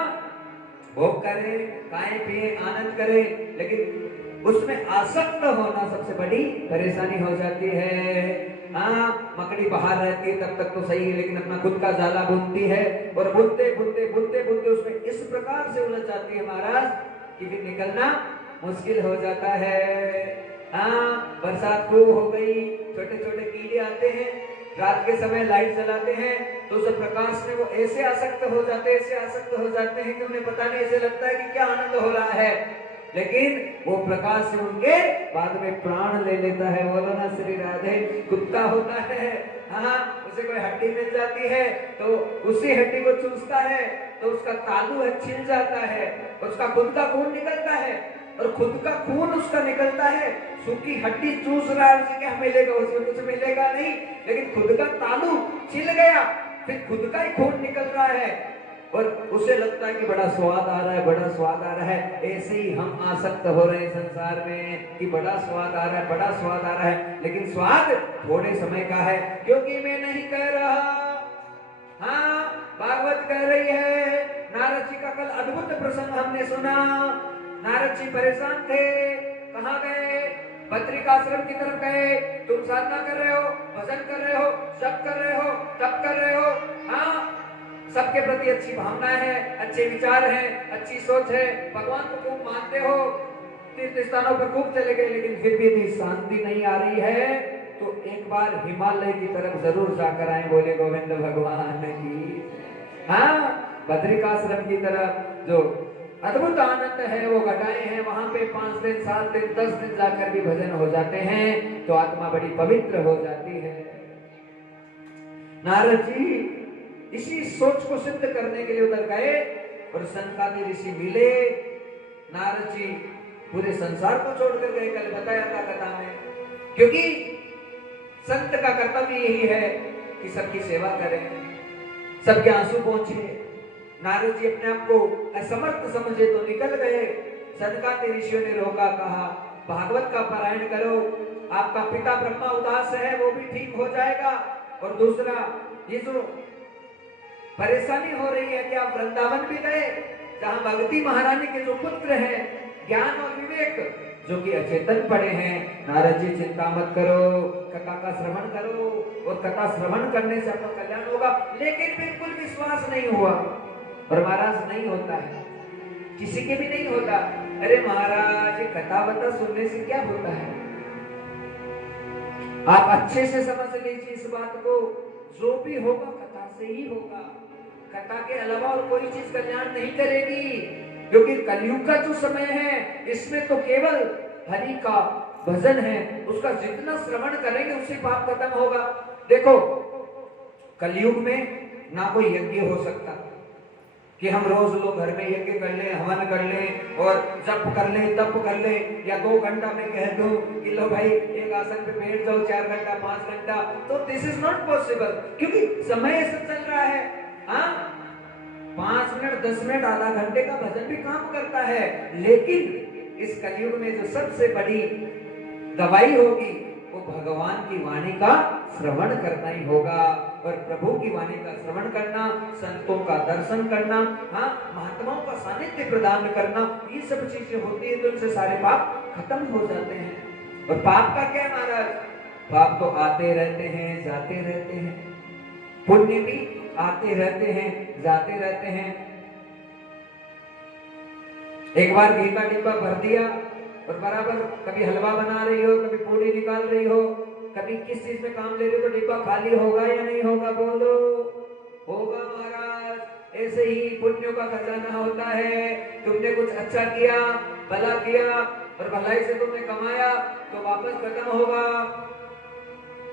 भोग करें, खाएं पिए आनंद करें, लेकिन उसमें आसक्त होना सबसे बड़ी परेशानी हो जाती है। हाँ, मकड़ी बाहर रहती है तब तक तो सही है, लेकिन अपना खुद का जाला बुनती है, और बुनते बुनते बुनते बुनते उसमें इस प्रकार से उलझ जाती है महाराज कि फिर निकलना मुश्किल हो जाता है। हाँ, बरसात खूब हो गई, छोटे छोटे कीड़े आते हैं, रात के समय लाइट जलाते हैं तो उस प्रकाश में वो ऐसे आसक्त हो जाते हैं, ऐसे आसक्त हो जाते हैं कि उन्हें पता नहीं, ऐसे लगता है कि क्या आनंद हो रहा है, लेकिन वो प्रकाश से उनके बाद में प्राण ले लेता है। बोलो ना श्री राधे। कुत्ता होता है, हाँ, उसे कोई हड्डी मिल जाती है तो उसी हड्डी को चूसता है तो उसका तालू है छिल जाता है, उसका खुद का खून निकलता है, और खुद का खून उसका निकलता है, सूखी हड्डी चूस रहा है, उसे क्या मिलेगा, उसमें कुछ मिलेगा नहीं, लेकिन खुद का तालू छिल गया, फिर खुद का ही खून निकल रहा है, और उसे लगता है कि बड़ा स्वाद आ रहा है, बड़ा स्वाद आ रहा है। ऐसे ही हम आसक्त हो रहे हैं संसार में कि बड़ा स्वाद आ रहा है, बड़ा स्वाद आ रहा है, लेकिन स्वाद थोड़े समय का है, क्योंकि मैं नहीं कह रहा। हाँ, भागवत कह रही है, नारद जी का कल अद्भुत प्रसंग हमने सुना। नारद जी परेशान थे, कहाँ गए? बद्रिकाश्रम की तरफ गए। तुम साधना कर रहे हो, भजन कर रहे हो, जप कर रहे हो, तप कर रहे हो, हाँ, सबके प्रति अच्छी भावना है, अच्छे विचार हैं, अच्छी सोच है, भगवान को खूब मानते हो, तीर्थ स्थानों पर खूब चले गए, लेकिन फिर भी यदि शांति नहीं आ रही है तो एक बार हिमालय की तरफ जरूर जाकर आए। बोले गोविंद भगवान की। हाँ, बद्रिकाश्रम की तरफ जो अद्भुत आनंद है वो घटाए हैं, वहां पे 5 दिन 7 दिन 10 दिन जाकर भी भजन हो जाते हैं तो आत्मा बड़ी पवित्र हो जाती है। नारद जी इसी सोच को सिद्ध करने के लिए उधर गए और सनकादिक ऋषि मिले। नारद जी पूरे संसार को छोड़कर गए, कल बताया था कथा में, क्योंकि संत का कर्तव्य यही है कि सबकी सेवा करें, सबके आंसू पहुंचे। नारद जी अपने आप को असमर्थ समझे तो निकल गए। सनकादिक ऋषियों ने रोका, कहा भागवत का पारायण करो, आपका पिता ब्रह्मा उदास है वो भी ठीक हो जाएगा, और दूसरा ये जो परेशानी हो रही है कि आप वृंदावन भी गए जहां भगवती महारानी के जो पुत्र हैं, ज्ञान और विवेक जो कि अचेतन पड़े हैं, नारद जी चिंता मत करो, कथा का श्रवण करो, और कथा श्रवण करने से आपका कल्याण होगा। लेकिन बिल्कुल विश्वास नहीं हुआ, और महाराज नहीं होता है, किसी के भी नहीं होता। अरे महाराज, कथा बता सुनने से क्या होता है? आप अच्छे से समझ लीजिए इस बात को, जो भी होगा कथा से ही होगा, कथा के अलावा और कोई चीज कल्याण नहीं करेगी, क्योंकि कलयुग का जो समय है इसमें तो केवल हरि का भजन है, उसका जितना श्रवण करेंगे उससे पाप खत्म होगा। देखो, कलयुग में ना कोई यज्ञ हो सकता कि हम रोज लोग घर में यज्ञ कर लें, हवन कर लें और जप कर लें, तप कर लें, या 2 घंटा में कह दूं कि लो भाई एक आसन पे बैठ जाओ 4 घंटा 5 घंटा, तो दिस इज नॉट पॉसिबल, क्योंकि समय ऐसा चल रहा है। हाँ, 5 मिनट 10 मिनट आधा घंटे का भजन भी काम करता है, लेकिन इस कलयुग में जो सबसे बड़ी दवाई होगी वो भगवान की वाणी का श्रवण करना ही होगा, और प्रभु की वाणी का श्रवण करना, संतों का दर्शन करना, हाँ, महात्माओं का सानिध्य प्रदान करना, ये सब चीजें होती है तो इनसे सारे पाप खत्म हो जाते हैं। और पाप का क्या महाराज? पाप तो आते रहते हैं, जाते रहते हैं, पुण्य भी आते रहते हैं, जाते रहते हैं। एक बार घी का डिब्बा भर दिया और बराबर कभी हलवा बना रही हो, कभी पूरी निकाल रही हो, कभी किस चीज में काम ले रहे हो, तो डिब्बा खाली होगा या नहीं होगा? बोलो, होगा महाराज। ऐसे ही पुण्यों का खजाना होता है। तुमने कुछ अच्छा किया, भला किया, और भलाई से तुमने कमाया, तो वापस खत्म होगा।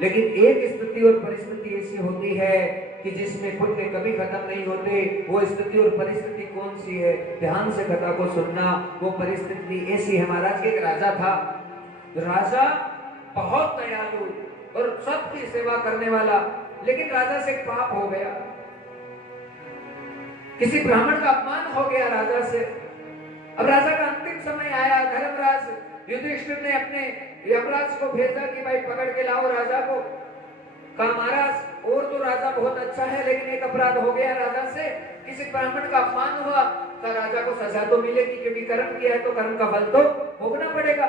लेकिन एक स्थिति और परिस्थिति ऐसी होती है कि जिसमें पुण्य कभी खत्म नहीं होते। वो स्थिति और परिस्थिति कौन सी है? ध्यान से कथा को सुनना। वो परिस्थिति ऐसी है महाराज कि एक राजा था। राजा बहुत दयालु और सबकी सेवा करने वाला, लेकिन राजा से पाप हो गया। किसी ब्राह्मण का अपमान हो गया राजा से। अब राजा का अंतिम समय आया। धर्मराज युधिष्ठिर ने अपने यमराज को भेजा कि भाई पकड़ के लाओ राजा को। कहा महाराज और तो राजा बहुत अच्छा है, लेकिन एक अपराध हो गया राजा से, किसी ब्राह्मण का अपमान हुआ। तो राजा को सजा तो मिलेगी, क्योंकि कर्म किया है तो कर्म का फल तो भोगना पड़ेगा।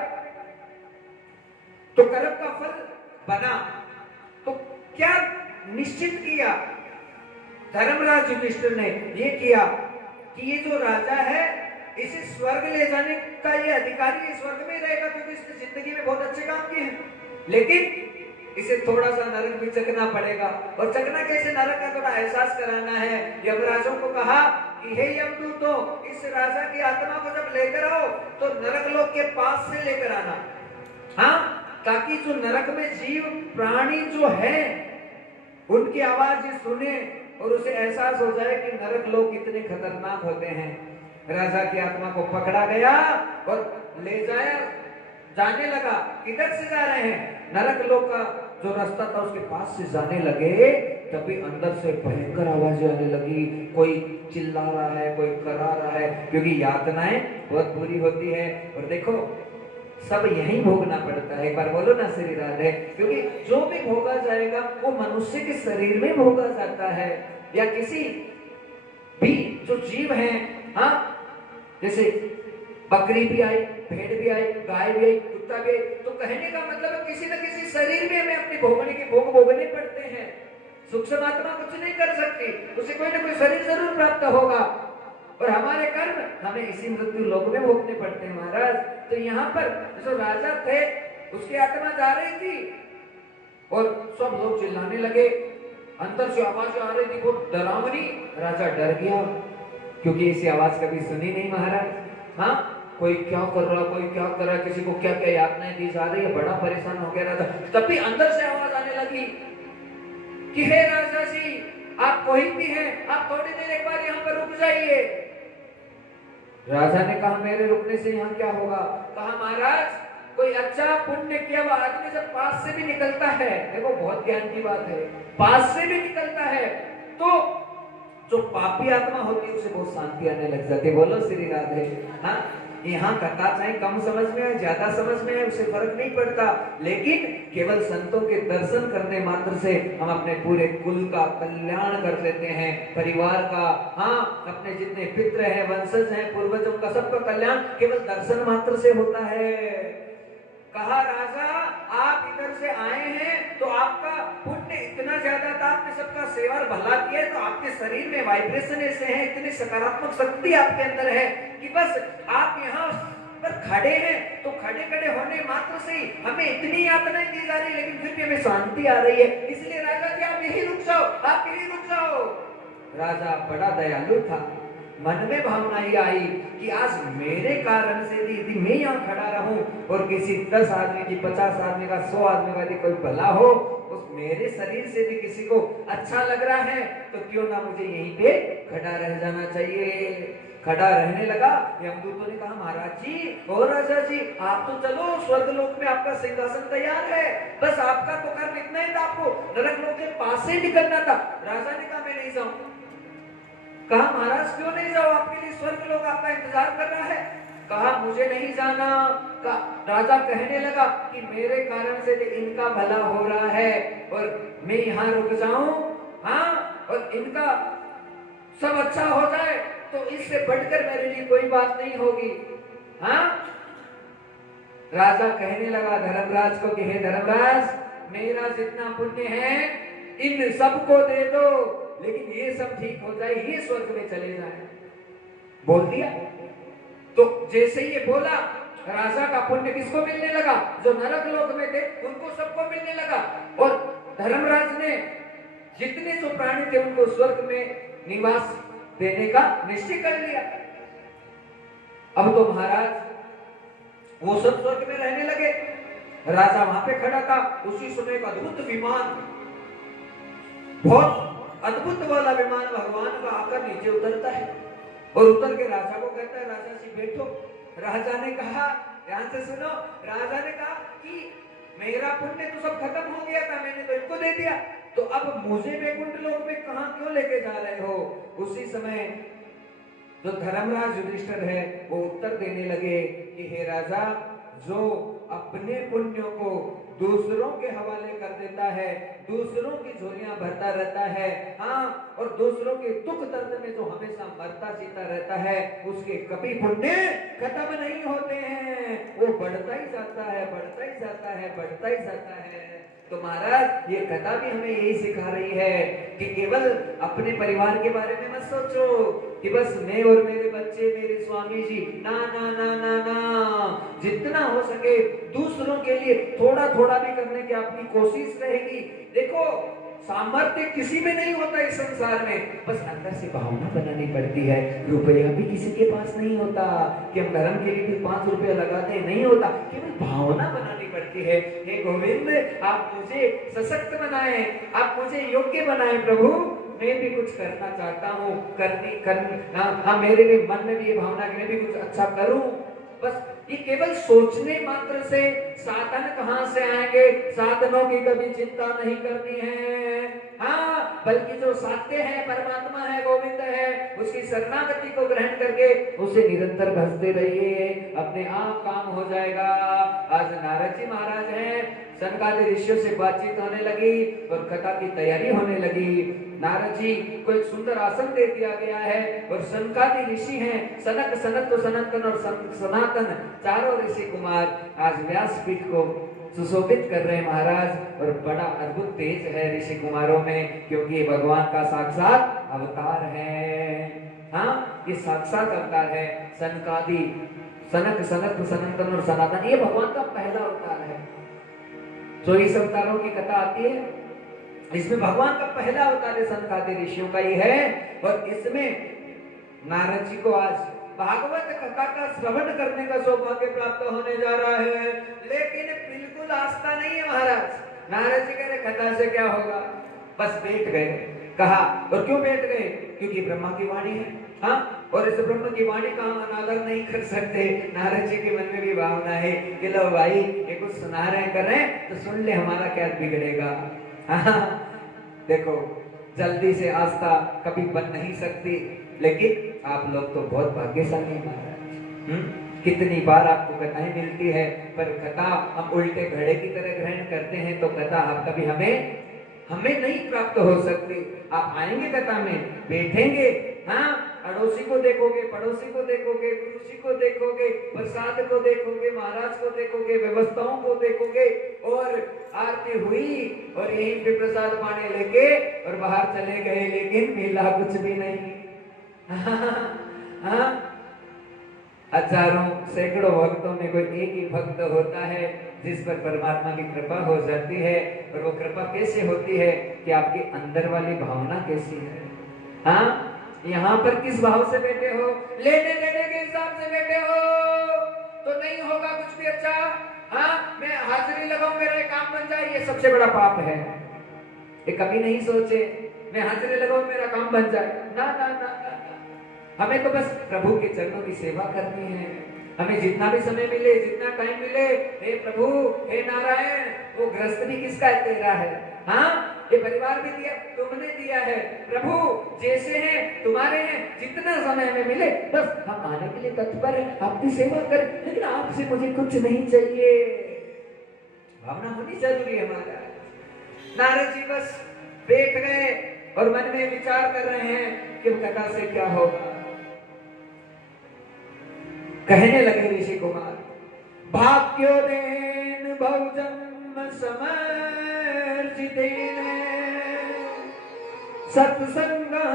तो कर्म का फल बना तो क्या निश्चित किया धर्मराज युधिष्ठिर ने? ये किया कि ये जो राजा है इसे स्वर्ग ले जाने का ये अधिकारी स्वर्ग में रहेगा, क्योंकि इसने जिंदगी में बहुत अच्छे काम किए हैं, लेकिन इसे थोड़ा सा नरक भी चखना पड़ेगा। और चखना कैसे? नरक का थोड़ा एहसास कराना है। यमराजों को कहा कि हे यमदूतों, इस राजा की आत्मा को जब लेकर आओ तो नरक लोक के पास से लेकर आना, हाँ, ताकि जो नरक में जीव प्राणी जो है उनकी आवाज सुने और उसे एहसास हो जाए कि नरक लोग कितने खतरनाक होते हैं। राजा की आत्मा को पकड़ा गया और ले जाने लगा। किधर से जा रहे हैं? नरक लोक का जो रास्ता था उसके पास से जाने लगे। तभी अंदर से भयंकर आवाजें आने लगी। कोई चिल्ला रहा है, कोई करा रहा है, क्योंकि यातनाएं बहुत बुरी होती है। और देखो सब यही भोगना पड़ता है। एक बार बोलो ना श्री राधे। क्योंकि जो भी भोगा जाएगा वो मनुष्य के शरीर में भोगा जाता है, या किसी भी जो जीव है, हाँ, जैसे बकरी भी आई, भेड़ भी आई, गाय भी आई, कुत्ता भी आई। तो कहने का मतलब किसी न किसी शरीर में हमें अपनी भोगने के भोग भोगने पड़ते हैं। सूक्ष्म आत्मा कुछ नहीं कर सकती, उसे कोई ना कोई शरीर जरूर प्राप्त होगा। और हमारे कर्म हमें इसी मृत्यु लोक में भोगने पड़ते हैं महाराज। तो यहाँ पर जो राजा थे उसकी आत्मा जा रही थी और सब लोग चिल्लाने लगे। अंदर से आवाज आ रही थी बहुत डरावनी। राजा डर गया, क्योंकि ऐसी आवाज कभी सुनी नहीं महाराज। हाँ, कोई क्या कर रहा, कोई क्या कर रहा, किसी को क्या क्या यातनाएं दी जा रही है। बड़ा परेशान हो गया राजा। तभी अंदर से आवाज आने लगी कि हे राजा जी, आप कोई भी हैं, आप थोड़ी देर एक बार यहाँ पर रुक जाइए। राजा ने कहा मेरे रुकने से यहाँ क्या होगा? कहा महाराज कोई अच्छा पुण्य किया हुआ आदमी जब पास से भी निकलता है, देखो बहुत ज्ञान की बात है, पास से भी निकलता है तो जो पापी आत्मा होती है उसे बहुत शांति आने लग जाती है। बोलो श्री राधे। हाँ, यहाँ कथा चाहे कम समझ में आए ज्यादा समझ में आए उसे फर्क नहीं पड़ता, लेकिन केवल संतों के दर्शन करने मात्र से हम अपने पूरे कुल का कल्याण कर लेते हैं, परिवार का, हाँ, अपने जितने पितृ हैं, वंशज हैं, पूर्वजों का सबका कल्याण केवल दर्शन मात्र से होता है। कहा राजा आप इधर से आए हैं तो आपका पुण्य इतना ज्यादा था, आपने सबका सेवा भला किया, तो आपके शरीर में वाइब्रेशन ऐसे हैं, इतनी सकारात्मक शक्ति आपके अंदर है कि बस आप यहाँ पर खड़े हैं तो खड़े खड़े होने मात्र से ही हमें इतनी यातनाएं दी जा रही है, लेकिन फिर भी हमें शांति आ रही है। इसलिए राजा जी आप यही रुक जाओ, आप यही रुक जाओ। राजा बड़ा दयालु था। मन में भावना ये आई कि आज मेरे कारण से यदि मैं यहाँ खड़ा रहूं और किसी 10 आदमी की, 50 आदमी का, 100 आदमी का यदि कोई भला हो, उस मेरे शरीर से भी किसी को अच्छा लग रहा है तो क्यों ना मुझे यहीं पे खड़ा रह जाना चाहिए। खड़ा रहने लगा। यमदूतों ने कहा महाराज जी और राजा जी आप तो चलो, स्वर्ग लोक में आपका सिंहासन तैयार है, बस आपका तो कर्म इतना ही था, आपको नरक लोक के पास से निकलना था। राजा ने कहा मैं नहीं जाऊं। कहा महाराज क्यों नहीं जाओ, आपके लिए स्वर्ग लोग आपका इंतजार कर रहा है। कहा मुझे नहीं जाना। राजा कहने लगा कि मेरे कारण से इनका भला हो रहा है और मैं यहाँ रुक जाऊं, हाँ, और इनका सब अच्छा हो जाए तो इससे बढ़कर मेरे लिए कोई बात नहीं होगी। हाँ, राजा कहने लगा धर्मराज को कि हे धर्मराज, मेरा जितना पुण्य है इन सबको दे दो, लेकिन ये सब ठीक हो जाए, ये स्वर्ग में चले जाए। बोल दिया। तो जैसे ही ये बोला, राजा का पुण्य किसको मिलने लगा? जो नरक लोक में थे उनको सबको मिलने लगा। और धर्मराज ने जितने जो प्राणी थे उनको स्वर्ग में निवास देने का निश्चय कर लिया। अब तो महाराज वो सब स्वर्ग में रहने लगे। राजा वहां पे खड़ा था। उसी समय एक अद्भुत विमान, बहुत अद्भुत वाला विमान भगवान का आकर नीचे उतरता है और उतर के राजा को कहता है, राजा जी बैठो। राजा ने कहा, ध्यान से सुनो, राजा ने कहा कि मेरा पुण्य तो सब खत्म हो गया था, मैंने तो इनको दे दिया, तो अब मुझे वैकुंठ लोक में कहां क्यों लेके जा रहे हो? उसी समय जो धर्मराज युधिष्ठिर है वो उत्तर देने लगे कि हे राजा, जो अपने पुण्यों को दूसरों के हवाले कर देता है, दूसरों की झोलियां भरता रहता है, हाँ, और दूसरों के दुख दर्द में जो हमेशा मरता जीता रहता है, उसके कभी पुण्य खत्म नहीं होते हैं, वो बढ़ता ही जाता है, बढ़ता ही जाता है, बढ़ता ही जाता है। तो महाराज ये कथा भी हमें यही सिखा रही है कि केवल अपने परिवार के बारे में मत सोचो कि बस मैं और मेरे बच्चे, मेरे स्वामी जी, ना ना ना ना ना, जितना हो सके दूसरों के लिए थोड़ा थोड़ा भी करने की आपकी कोशिश रहेगी। देखो, सामर्थ्य किसी में नहीं होता इस संसार में, बस अंदर से भावना बनानी पड़ती है। रुपया भी किसी के पास नहीं होता कि हम धर्म के लिए भी 5 रुपया लगाते हैं, नहीं होता, केवल भावना बनानी पड़ती है। हे गोविंद, आप मुझे सशक्त बनाएं, आप मुझे योग्य बनाएं प्रभु, मैं भी कुछ करना चाहता हूँ, हाँ, मेरे भी मन में भी ये भावना कि मैं भी कुछ अच्छा करूं। बस ये केवल सोचने मात्र से साधन कहां से आएंगे? साधनों की कभी चिंता नहीं करनी है, हाँ, बल्कि जो साध्य है, परमात्मा है, गोविंद है, उसकी शरणागति को ग्रहण करके उसे निरंतर भजते रहिए, अपने आप काम हो जाएगा। आज नारद जी महाराज हैं, सनकादि ऋषियों से बातचीत होने लगी और कथा की तैयारी होने लगी। नारद जी को एक सुंदर आसन दे दिया गया है और सनकादि ऋषि हैं, सनक, सनत, सनातन और सनातन, चारों ऋषि कुमार आज व्यासपीठ को सुशोभित कर रहे हैं महाराज। और बड़ा अद्भुत तेज है ऋषि कुमारों में, क्योंकि ये भगवान का साक्षात अवतार है, हाँ, ये साक्षात अवतार है। सनकादि, सनक, सनत, सनातन और सनातन, ये भगवान का पहला अवतार है। 24 अवतारों की कथा आती है, इसमें भगवान का पहला अवतार सनकादि ऋषियों का ही है। और इसमें नारद जी को आज भागवत कथा का श्रवण करने का सौभाग्य प्राप्त होने जा रहा है, लेकिन बिल्कुल आस्था नहीं है महाराज। नारद जी कह रहे कथा से क्या होगा, बस बैठ गए। कहा, और क्यों बैठ गए? क्योंकि ब्रह्मा की वाणी है, हाँ, और इस ब्रह्म की वाणी का हम अनादर नहीं कर सकते। नारद जी के मन में भी भावना है कि लो भाई, ये कुछ सुना रहे कर रहे हैं तो सुन ले, हमारा क्या बिगड़ेगा। देखो, जल्दी से आस्था कभी बन नहीं सकती, लेकिन आप लोग तो बहुत भाग्यशाली हैं महाराज। कितनी बार आपको कथाएं मिलती है, पर कथा हम उल्टे घड़े की तरह ग्रहण करते हैं, तो कथा आप कभी हमें नहीं प्राप्त हो सकती। आप आएंगे कथा में, बैठेंगे, हाँ, अड़ोसी को देखोगे, पड़ोसी को देखोगे, गुरुजी को देखोगे, प्रसाद को देखोगे, महाराज को देखोगे, व्यवस्थाओं को देखोगे, और आरती हुई और यहीं पे प्रसाद पाने लेके और बाहर चले गए, लेकिन मिला कुछ भी नहीं। हाँ, हजारों सैकड़ों भक्तों में कोई एक ही भक्त होता है जिस पर परमात्मा की कृपा हो जाती है। और वो कृपा कैसे होती है कि आपके अंदर वाली भावना कैसी है। हाँ, यहाँ पर किस भाव से बैठे हो? लेने देने के हिसाब से बैठे हो तो नहीं होगा कुछ भी अच्छा। हाँ, मैं हाजिरी लगाऊं, मेरा काम बन जाए, ये सबसे बड़ा पाप है। ये कभी नहीं सोचे मैं हाजिरी लगाऊं, मेरा काम बन जाए, ना ना ना, हमें तो बस प्रभु के चरणों की सेवा करनी है। हमें जितना भी समय मिले, जितना टाइम मिले, हे प्रभु, हे नारायण, वो गृहस्थ भी किसका है? तेरा है। हाँ, ये परिवार भी दिया, तुमने दिया है प्रभु, जैसे हैं तुम्हारे हैं, जितना समय हमें मिले बस हम आने के लिए तत्पर हैं, आपकी सेवा करें, लेकिन आपसे मुझे कुछ नहीं चाहिए। भावना होनी जरूरी है हमारा। नारद जी बस बैठ गए और मन में विचार कर रहे हैं कि कथा से क्या होगा। कहने लगे ऋषि कुमार, भाग्योदेन बहुजन्म समर्जितेन सत्संगं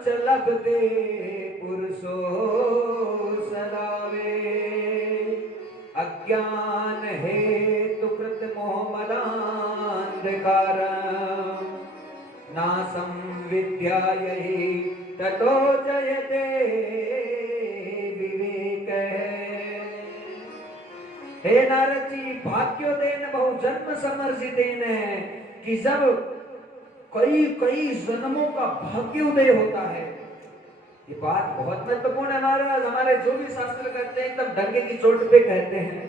च लभते पुरुषो सदावे अज्ञान हेतु कृत मोहमदान्धकारं नासं विद्यायै ततो जयते हे नारद जी, भाग्योदयन बहु जन्म समर्जितेन, कि जब कई कई जन्मों का भाग्योदय होता है। ये बात बहुत महत्वपूर्ण है महाराज। हमारे जो भी शास्त्र कहते हैं एकदम डंगे की चोट पे कहते हैं,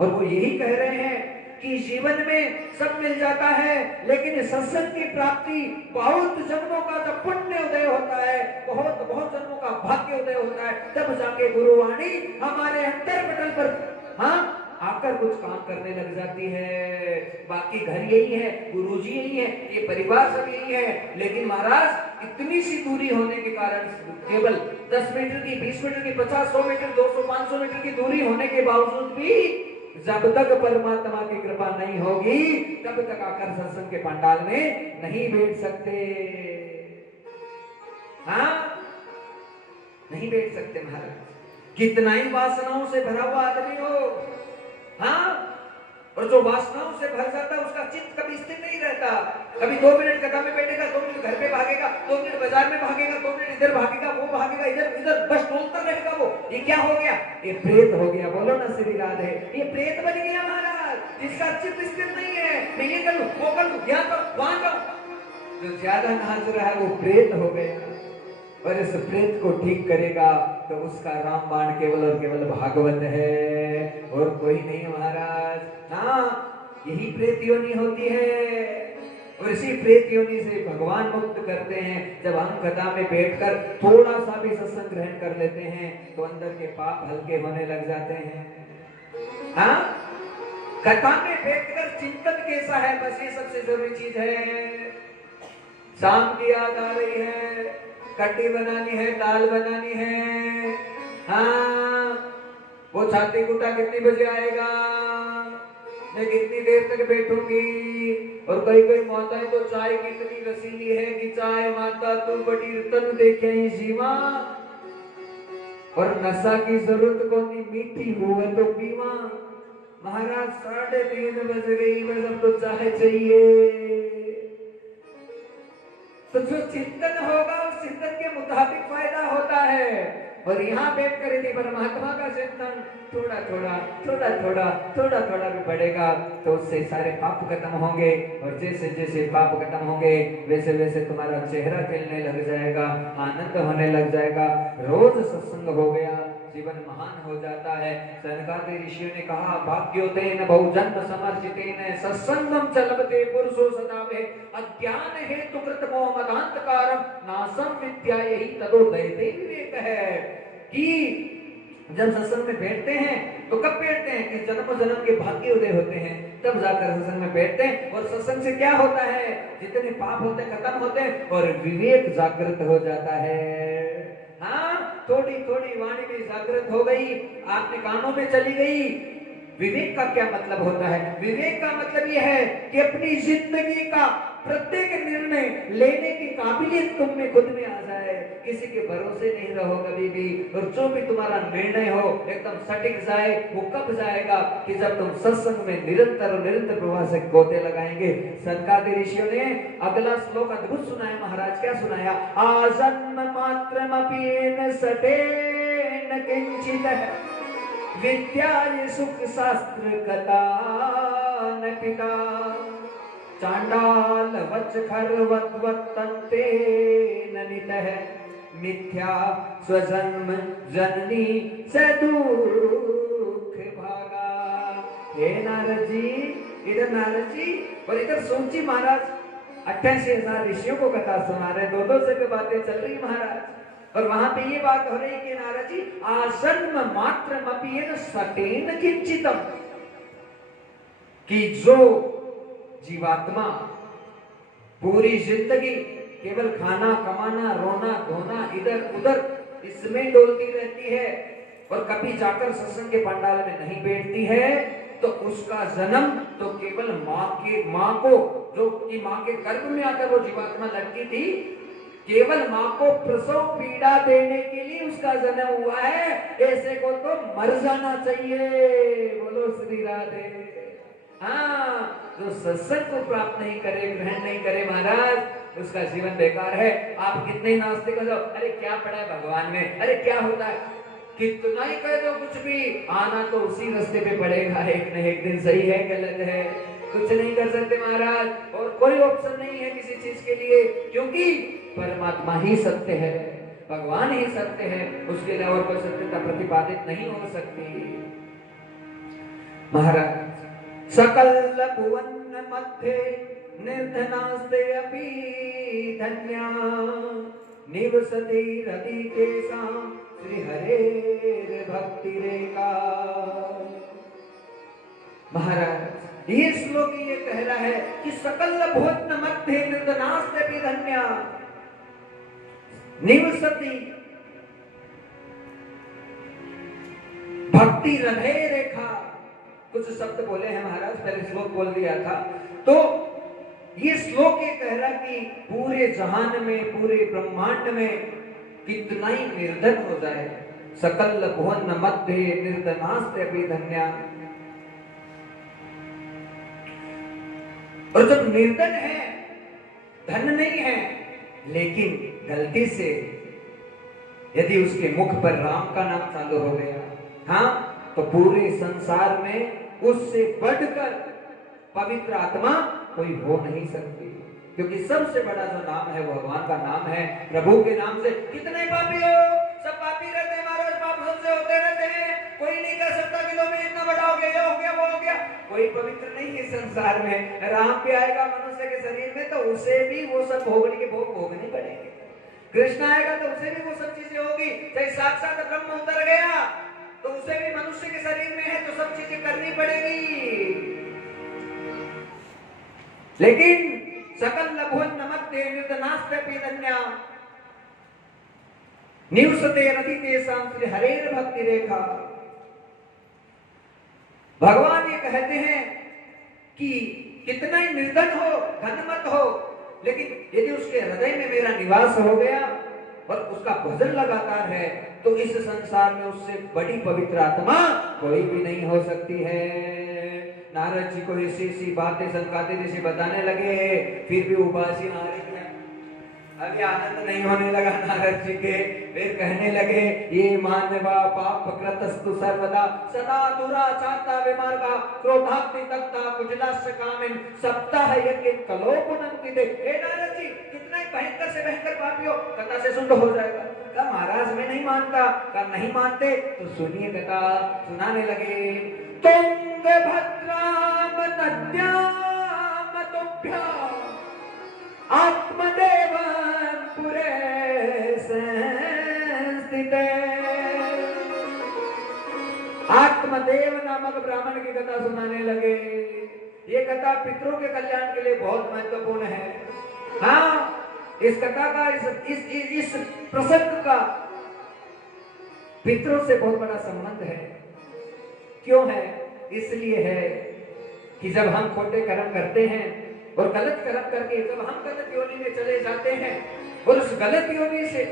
और वो यही कह रहे हैं कि जीवन में सब मिल जाता है, लेकिन सत्संग की प्राप्ति बहुत जन्मों का जब पुण्य उदय होता है, बहुत बहुत जन्मों का भाग्य उदय होता है, तब जाके गुरुवाणी हमारे अंतर पटल पर हाँ आकर कुछ काम करने लग जाती है। बाकी घर यही है, गुरुजी यही है, ये परिवार सब यही है, लेकिन महाराज इतनी सी दूरी होने के कारण, केवल 10 मीटर की, 20 मीटर की, 50, 100 मीटर, 200, 500 मीटर की दूरी होने के बावजूद भी जब तक परमात्मा की कृपा नहीं होगी तब तक आकर सत्संग के पंडाल में नहीं बैठ सकते। हाँ, नहीं बैठ सकते महाराज। कितना ही वासनाओं से भरा हुआ आदमी हो, हाँ, और जो वासनाओं से भर जाता है उसका चित्त कभी स्थिर नहीं रहता। कभी 2 मिनट कदम में बैठेगा, 2 मिनट घर पे भागेगा, 2 मिनट बाजार में भागेगा, 2 मिनट इधर भागेगा, वो भागेगा, इधर इधर, बस टोलता रहेगा वो। ये क्या हो गया? ये प्रेत हो गया। बोलो ना श्री राधे। ये प्रेत बन गया महाराज, जिसका चित्त स्थिर नहीं है। मैं ये करूं, वो करूं, यहाँ करूं, वहां जाऊं। जो ज्यादा नाच रहा है वो प्रेत हो गया, और इस प्रेत को ठीक करेगा तो उसका रामबाण केवल और केवल भागवत है, और कोई नहीं महाराज। हाँ, यही प्रेत योनि होती है, और इसी प्रेत योनि से भगवान मुक्त करते हैं। जब हम कथा में बैठकर थोड़ा सा भी सत्संग ग्रहण कर लेते हैं तो अंदर के पाप हल्के होने लग जाते हैं। हाँ, कथा में बैठकर चिंतन कैसा है, बस ये सबसे जरूरी चीज है। शाम की याद आ रही है, कटी बनानी है, दाल बनानी है, हाँ, वो छाती कुटा कितनी बजे आएगा, मैं कितनी देर तक बैठूंगी। और कई कई माताएं तो चाय कितनी रसीली है कि चाय माता तू बड़ी रतन देखे ही जीवा, और नशा की जरूरत को नहीं, मीठी हुआ तो पीवा। महाराज 3:30 बज गई, बस अब तो चाय चाहिए। तो जो चिंतन होगा उस चिंतन के मुताबिक फायदा होता है। और यहाँ बैठकर यदि परमात्मा का चिंतन थोड़ा थोड़ा थोड़ा थोड़ा थोड़ा थोड़ा भी बढ़ेगा तो उससे सारे पाप खत्म होंगे, और जैसे जैसे पाप खत्म होंगे वैसे वैसे तुम्हारा चेहरा खिलने लग जाएगा, आनंद होने लग जाएगा। रोज सत्संग हो गया, जीवन महान हो जाता है। सनकादि ऋषियों ने कहा, भाग्योदयन बहुजन्म समर्जितेन सत्संगम चलते पुरुषो सदावे अज्ञान हेतु कृत मोह मदांतकारम नासम विद्या, यही तदोदयते विवेक है। कि जब सत्संग में बैठते हैं तो कब बैठते हैं कि जन्म जन्म के भाग्य उदय होते हैं, तब जाकर सत्संग में बैठते हैं। और सत्संग से क्या होता है, जितने पाप होते खत्म होते हैं और विवेक जागृत हो जाता है। हाँ, थोड़ी थोड़ी वाणी में जागृत हो गई, आपने कानों में चली गई। विवेक का क्या मतलब होता है? विवेक का मतलब यह है कि अपनी जिंदगी का प्रत्येक निर्णय लेने की काबिलियत तुम में खुद में आ जाए, किसी के भरोसे नहीं रहो कभी भी। और जो भी तुम्हारा निर्णय हो एकदम सटीक जाए। वो कब जाएगा कि जब तुम सत्संग में निरंतर और निरंतर प्रवाह से गोते लगाएंगे। सनकादि ऋषियों ने अगला श्लोक अद्भुत सुनाया महाराज। क्या सुनाया? आजन्म मात्रमपि सटेन किंचित विद्याय सुख शास्त्र कथा न पिता चांडाल वच खरवत्वत्तन्ते ननितः मिथ्या स्वजन्म जननी से दुख भागा। हे नारद जी, इधर नारद जी और इधर सोची महाराज 88,000 ऋषियों को कथा सुना रहे, दो से बातें चल रही महाराज। और वहां पे ये बात हो रही कि नारद जी आजन्म मात्रमपि सटेन किंचितम, कि जो जीवात्मा पूरी जिंदगी केवल खाना कमाना रोना धोना इधर उधर इसमें डोलती रहती है और कभी जाकर सत्संग के पंडाल में नहीं बैठती है, तो उसका जन्म तो केवल माँ को जो कि माँ के गर्भ में आकर वो जीवात्मा लड़की थी, केवल माँ को प्रसव पीड़ा देने के लिए उसका जन्म हुआ है। ऐसे को तो मर जाना चाहिए। बोलो श्री राधे। हाँ, जो सत्संग को प्राप्त नहीं करे, ग्रहण नहीं करे महाराज, उसका जीवन बेकार है। आप कितने नास्तिक हो जाओ, अरे क्या पड़ा है भगवान में, अरे क्या होता है, कितना ही कह दो कुछ भी, आना तो उसी रास्ते पे पड़ेगा एक न एक दिन, सही है गलत है, कुछ नहीं कर सकते महाराज, और कोई ऑप्शन नहीं है किसी चीज के लिए, क्योंकि परमात्मा ही सत्य है, भगवान ही सत्य है, उसके लिए और कोई सत्यता प्रतिपादित नहीं हो सकती। महाराज सकल भुवन मध्य निर्धनास्ते अपि धन्या निवसति हृदि तेषां श्री हरेर भक्ति रेखा। महाराज ये श्लोक ये कह रहा है कि सकल भुवन मध्य निर्धनास्ते अपि धन्या निवसति भक्ति हृदय रेखा। कुछ शब्द बोले हैं महाराज, पहले श्लोक बोल दिया था, तो ये श्लोक ये कह रहा कि पूरे जहान में, पूरे ब्रह्मांड में कितना ही निर्धन हो जाए, सकल भुवन मध्य निर्धनास्ते अपि धन्या। और जब निर्धन है, धन नहीं है, लेकिन गलती से यदि उसके मुख पर राम का नाम चालू हो गया, हाँ, तो पूरे संसार में उससे बढ़कर पवित्र आत्मा कोई हो नहीं सकती, क्योंकि सबसे बड़ा जो नाम है वो भगवान का नाम है। प्रभु के नाम से कितने पापी हो, सब पापी रहते हैं महाराज, पाप सबसे होते रहते हैं, कोई नहीं कर सकता कि लो मैं इतना बड़ा हो गया, ये हो गया, वो हो गया, कोई पवित्र नहीं है संसार में। राम भी आएगा मनुष्य के शरीर में, तो उसे भी वो सब भोगने के भोग भोगने पड़ेंगे। कृष्ण आएगा तो उसे भी वो सब चीजें होगी, चाहे साक्षात ब्रह्म उतर गया तो उसे भी मनुष्य के शरीर में है तो सब चीजें करनी पड़ेगी। लेकिन सकल भुवन मध्य निर्धनास्ते अपि धन्या निवसते रति तेषां श्री हरेर भक्ति रेखा। भगवान ये कहते हैं कि कितना ही निर्धन हो, धन मत हो, लेकिन यदि उसके हृदय में मेरा निवास हो गया और उसका भजन लगातार है, तो इस संसार में उससे बड़ी पवित्र आत्मा कोई भी नहीं हो सकती है। नारद जी को ऐसी बातें सनकादिक ऋषि बताने लगे, फिर भी उबासी आ रही है, अभी आनंद नहीं होने लगा नारद जी के। फिर कहने लगे, ये मानवा पाप कृतस्तु सर्वदा सदा दुराचारता विमार्गा क्रोधाग्नि तप्ता कुटिलास्य कामिन सप्ताह यज्ञ कलोपुनन्ति दे। हे नारद जी, कितना ही भयंकर से भयंकर पापी हो, कथा से शुद्ध हो जाएगा। कहा महाराज मैं नहीं मानता। कहा नहीं मानते तो सुनिए कथा। सुनाने लगे, तुंगभद्राम नद्याम तुभ्याम आत्मदेव पुरे स्थिते। आत्मदेव नामक ब्राह्मण की कथा सुनाने लगे। ये कथा पितरों के कल्याण के लिए बहुत महत्वपूर्ण है। हाँ, इस कथा का इस प्रसंग का पितरों से बहुत बड़ा संबंध है। क्यों है? इसलिए है कि जब हम खोटे कर्म करते हैं और गलत कर्म करके जब हम गलत योनि में चले जाते हैं और उस गलत योनि से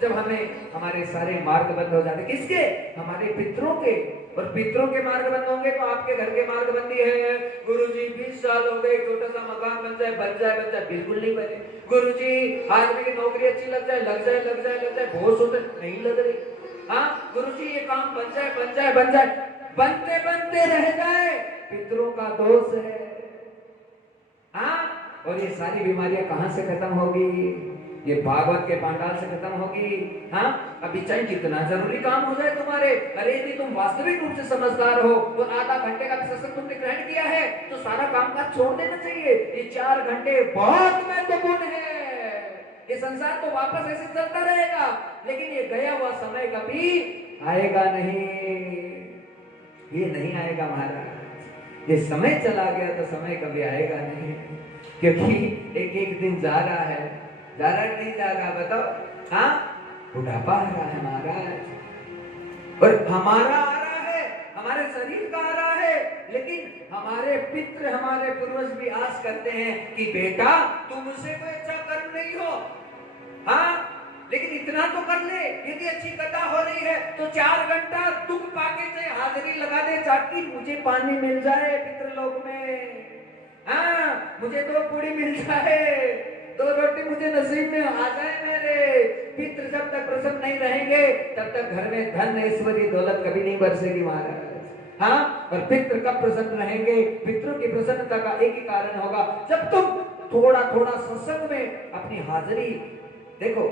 जब हमें हमारे सारे मार्ग बंद हो जाते, किसके? हमारे पितरों के। और पितरों के मार्ग बंद होंगे तो आपके घर के मार्ग बंदी है। गुरुजी 20 साल हो गए, छोटा सा मकान बन जाए, बिल्कुल नहीं बने। गुरुजी आदमी की नौकरी अच्छी लग जाए, बहुत सोचते नहीं लग रही। हाँ गुरुजी ये काम बन जाए, बनते रह जाए, पितरों का दोष है। हाँ, और ये सारी बीमारियां कहां से खत्म होगी? ये भागवत के पांडाल से खत्म होगी। हाँ, अभी चाहे कितना जरूरी काम हो जाए तुम्हारे, अरे यदि तुम वास्तविक रूप से समझदार हो और आधा घंटे का सत्संग तुमने ग्रहण किया है तो सारा काम काज छोड़ देना चाहिए। ये 4 घंटे बहुत महत्वपूर्ण है। ये संसार तो वापस ऐसे चलता रहेगा, लेकिन ये गया हुआ समय कभी आएगा नहीं। ये नहीं आएगा महाराज। ये समय चला गया तो समय कभी आएगा नहीं, क्योंकि एक दिन जा रहा है, नहीं जा रहा? बताओ। हाँ, बुढ़ापा आ रहा है महाराज, और हमारा आ रहा है, हमारे शरीर का आ रहा है, लेकिन हमारे पितृ, हमारे पूर्वज भी आस करते हैं कि बेटा तुमसे कोई अच्छा कर्म नहीं हो। हाँ, लेकिन इतना तो कर ले, यदि अच्छी कथा हो रही है तो 4 घंटा दुख पाके से हाजिरी लगा दे, ताकि मुझे पानी मिल जाए पितृलोक में। हाँ, मुझे 2 पूरी मिल जाए, 2 रोटी मुझे नसीब में आ जाए मेरे। पितृ जब तक प्रसन्न नहीं रहेंगे तब तक घर में धन ऐश्वर्य दौलत कभी नहीं बरसेगी महाराज। हाँ, और पितृ कब प्रसन्न रहेंगे? पितरों की प्रसन्नता का एक ही कारण होगा, जब तुम थोड़ा थोड़ा सत्संग में अपनी हाजिरी। देखो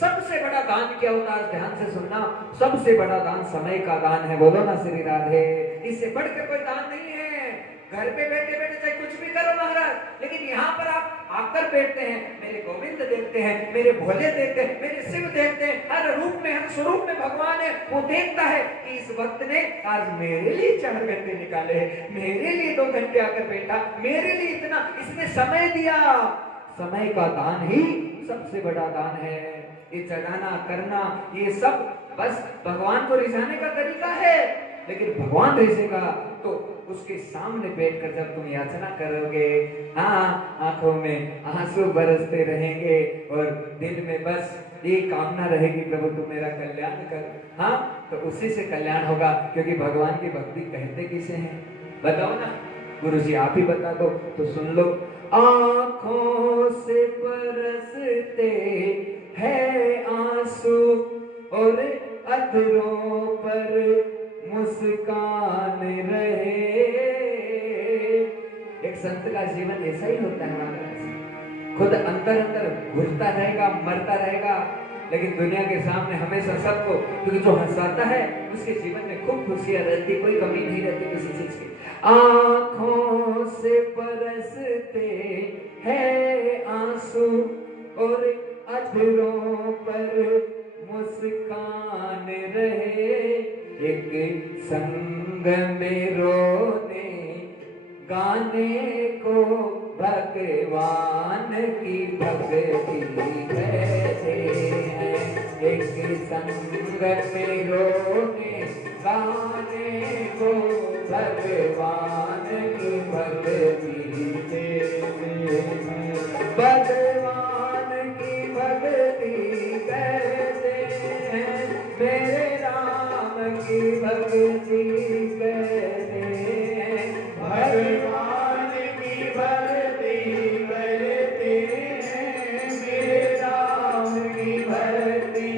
सबसे बड़ा दान क्या होता है? ध्यान से सुनना, सबसे बड़ा दान समय का दान है। बोलो ना श्री राधे। इससे बढ़कर कोई दान नहीं है। घर पे बैठे बैठे चाहे कुछ भी करो महाराज, लेकिन यहाँ पर आप आकर बैठते हैं, मेरे गोविंद देखते हैं, मेरे भोले देखते हैं, मेरे शिव देखते हैं, हर रूप में हर स्वरूप में भगवान है। वो देखता है कि इस वक्त ने आज मेरे लिए 4 घंटे निकाले, मेरे लिए 2 घंटे आकर बैठा, मेरे लिए इतना इसने समय दिया। समय का दान ही सबसे बड़ा दान है। ये चढ़ाना करना ये सब बस भगवान को रिझाने का तरीका है, लेकिन भगवान रिझेगा तो उसके सामने बैठकर जब तुम याचना करोगे, हाँ, आंखों में आंसू बरसते रहेंगे और दिल में बस ये कामना रहेगी, प्रभु तू मेरा कल्याण कर। हाँ, तो उसी से कल्याण होगा, क्योंकि भगवान की भक्ति कहते किसे हैं? बताओ ना गुरुजी, आप ही बता दो तो सुन लो। आंखों से बरसते हैं आंसू और अधरों पर मुस्कान रहे। एक संत का जीवन ऐसा ही होता है महाराज, खुद अंदर अंदर घुसता रहेगा, मरता रहेगा, लेकिन दुनिया के सामने हमेशा सबको, क्योंकि जो हंसाता है उसके जीवन में खूब खुशियां रहती, कोई कमी नहीं रहती किसी चीज की। आंखों से बरसते हैं आंसू और अधरों पर मुस्कान रहे। एक संग में रोने गाने को भगवान की भक्ति कहते हैं। एक संग में रोने गाने को भगवान की भक्ति कहते हैं। भगवान की भक्ति कहते हैं, मेरे राम की भक्ति कहते हैं। भगवान की भक्ति कहते हैं, मेरे राम की भक्ति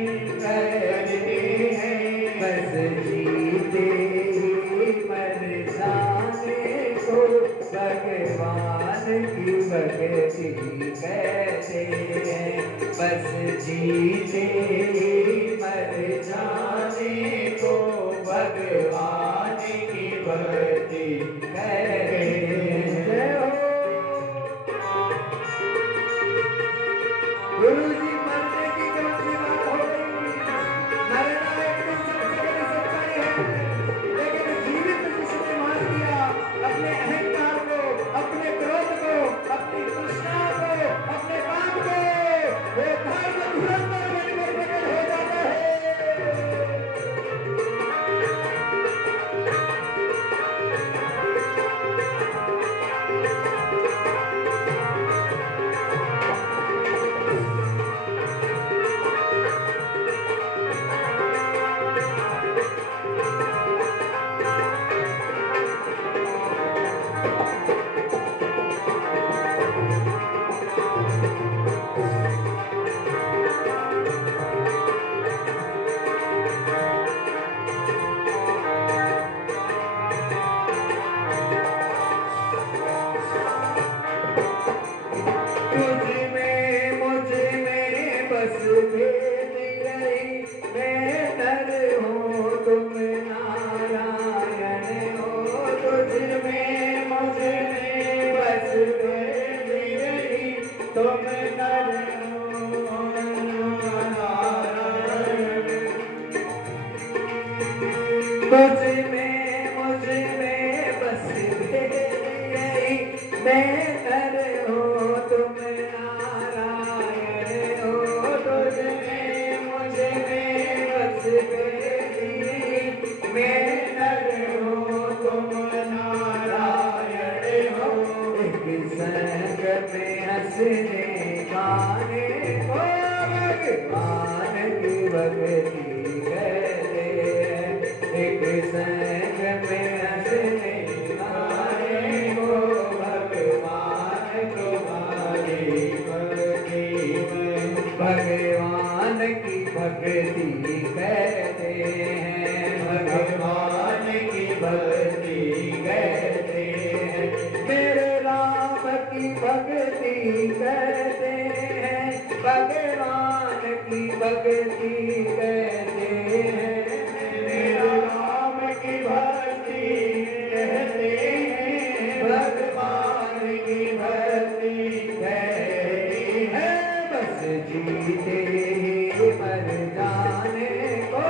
कहते हैं। बस जीते ही मर जाने को भगवान की भक्ति कहते हैं। बस जीते ही मर जाने को भगवान की भक्ति कहते हैं। गुरु जी मरने की कौन सी बात हो गई? मरना एक सबसे बड़ी सच्चाई है, लेकिन जीवित जिसने मार दिया अपने अहंकार को, अपने क्रोध को, अपनी तृष्णा को, अपने काम को, वो धर्म धुरंधर बनकर प्रकट हो जाता है। भगवान तुम्हारी भक्ति कहते हैं, भगवान की भक्ति कहते हैं, मेरे राम की भक्ति कहते हैं, भगवान की भक्ति कहते हैं, मेरे राम की भक्ति कहते हैं, भगवान की भक्ति कहते हैं, बस जीते ही मर जाने को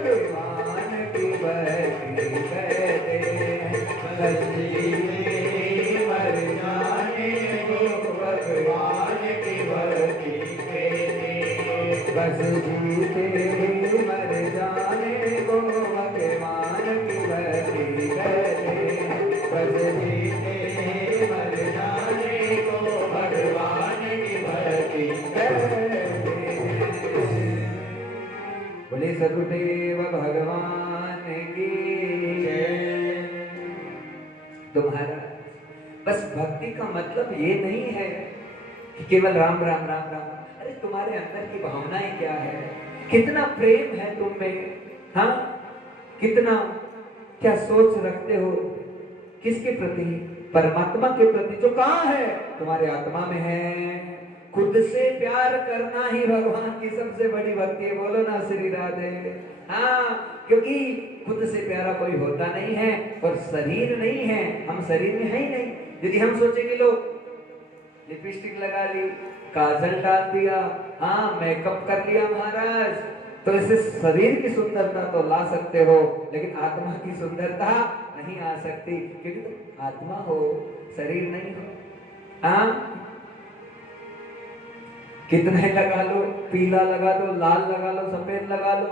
भगवान की भक्ति कहते हैं, बस जीते ही मर जाने को भगवान की भक्ति कहते हैं, बस जीते ही मर जाने को भगवान की भक्ति कहते हैं, बस जीते ही मर जाने को भगवान की भक्ति कहते हैं। बोले सदगुरुदेव भगवान की जय। तुम्हारा बस भक्ति का मतलब ये नहीं है कि केवल राम राम राम राम, अरे तुम्हारे अंदर की भावनाएं क्या है, कितना प्रेम है तुम में, हाँ कितना क्या सोच रखते हो किसके प्रति, परमात्मा के प्रति जो कहाँ है, तुम्हारे आत्मा में है। खुद से प्यार करना ही भगवान की सबसे बड़ी भक्ति है, बोलो ना श्री राधे। हाँ, क्योंकि खुद से प्यारा कोई होता नहीं है और शरीर नहीं है, हम शरीर में है ही नहीं। यदि हम सोचेंगे लो लिपस्टिक लगा ली, काजल डाल दिया, हाँ मेकअप कर लिया महाराज, तो इसे शरीर की सुंदरता तो ला सकते हो, लेकिन आत्मा की सुंदरता नहीं आ सकती, क्योंकि तुम आत्मा हो, शरीर नहीं हो। हाँ, कितना ही लगा लो, पीला लगा दो, लाल लगा लो, सफेद लगा लो।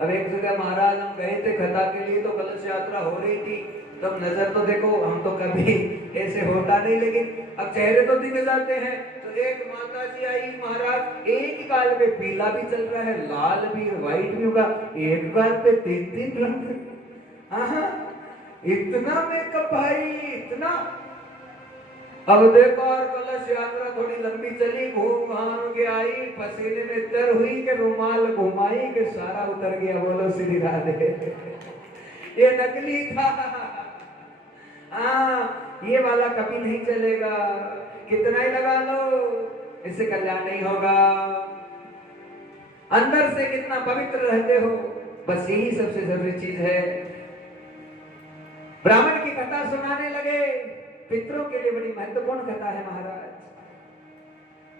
अब एक जगह महाराज हम गए थे कथा के लिए, तो कलश यात्रा हो रही थी, तब नजर तो देखो, हम तो कभी ऐसे होता नहीं, लेकिन अब चेहरे तो दिख जाते हैं। तो एक माता जी आई महाराज, एक गाल पे पीला भी चल रहा है, लाल भी, व्हाइट भी होगा, एक गाल पे 3-3 रंग। इतना मेकअप भाई, इतना। अब देखो, और कलश यात्रा थोड़ी लंबी चली, घूम घाम के आई, पसीने में तर हुई के रुमाल घुमाई के सारा उतर गया। बोलो श्री राधे। ये नकली था। ये वाला कभी नहीं चलेगा, कितना ही लगा लो, इससे कल्याण नहीं होगा। अंदर से कितना पवित्र रहते हो, बस यही सबसे जरूरी चीज है। ब्राह्मण की कथा सुनाने लगे, पितरों के लिए बड़ी महत्वपूर्ण कथा है महाराज।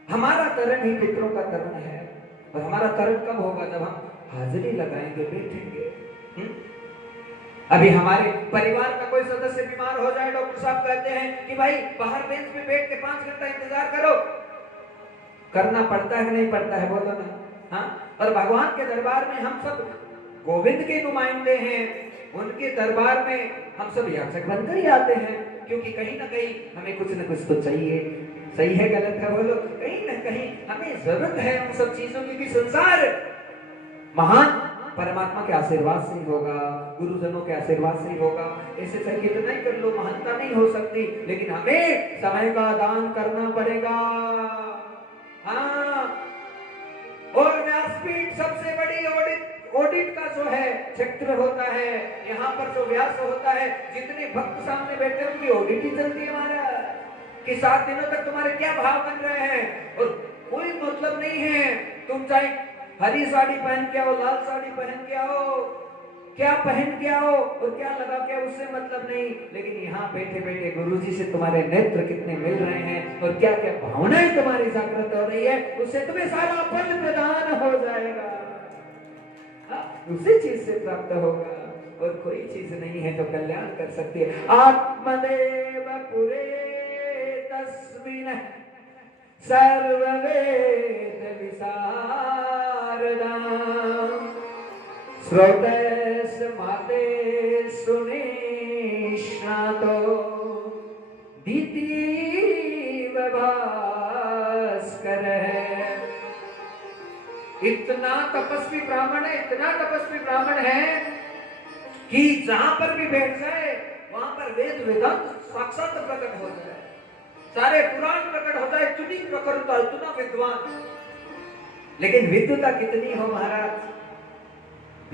हमारा तरण ही पितरों का तरण है, और हमारा तरण कब होगा, जब हम हाजिरी लगाएंगे, बैठेंगे। अभी हमारे परिवार का कोई सदस्य बीमार हो जाए, डॉक्टर साहब कहते हैं कि भाई बाहर बेंच पे बैठ के 5 घंटा इंतजार करो, करना पड़ता है कि नहीं पड़ता है, बोलो ना। हाँ, और भगवान के दरबार में हम सब गोविंद के नुमाइंदे हैं, उनके दरबार में हम सब याचक बनकर ही आते हैं, क्योंकि कहीं ना कहीं हमें कुछ न कुछ तो चाहिए। सही है गलत है, बोलो। कहीं ना कहीं हमें जरूरत है उन सब चीजों की, भी संसार महान परमात्मा के आशीर्वाद से ही होगा, गुरुजनों के आशीर्वाद से ही होगा। ऐसे चाहे कितना ही कर लो, महानता नहीं हो सकती, लेकिन हमें समय का दान करना पड़ेगा। हाँ, और व्यासपीठ सबसे बड़ी ऑडिट का जो है क्षेत्र होता है, यहाँ पर जो व्यास होता है, जितने भक्त सामने बैठे उनकी ऑडिट ही चलती है महाराज, कि 7 दिनों तक तुम्हारे क्या भाव बन रहे हैं। और कोई मतलब नहीं है तुम चाहे हरी साड़ी पहन के आओ, लाल साड़ी पहन के आओ, क्या पहन के आओ और क्या लगा के आओ, उससे मतलब नहीं, लेकिन यहाँ बैठे बैठे गुरुजी से तुम्हारे नेत्र कितने मिल रहे हैं और क्या क्या भावनाएं तुम्हारी जागृत हो रही है, उससे तुम्हें सारा फल प्रदान हो जाएगा। उसी चीज से प्राप्त होगा, और कोई चीज नहीं है जो कल्याण कर सकती है। आत्मदेव पुरे तस्मिन् सर्ववेद विशारदा श्रोतेस माते सुनिष्णातो द्वितीय भास्कर है। इतना तपस्वी ब्राह्मण है, इतना तपस्वी ब्राह्मण है कि जहां पर भी बैठ जाए वहां पर वेद वेदांत साक्षात प्रकट हो जाए, सारे पुराण प्रकट होता है, इतनी प्रखरता, इतना विद्वान। लेकिन विद्वता कितनी हो महाराज,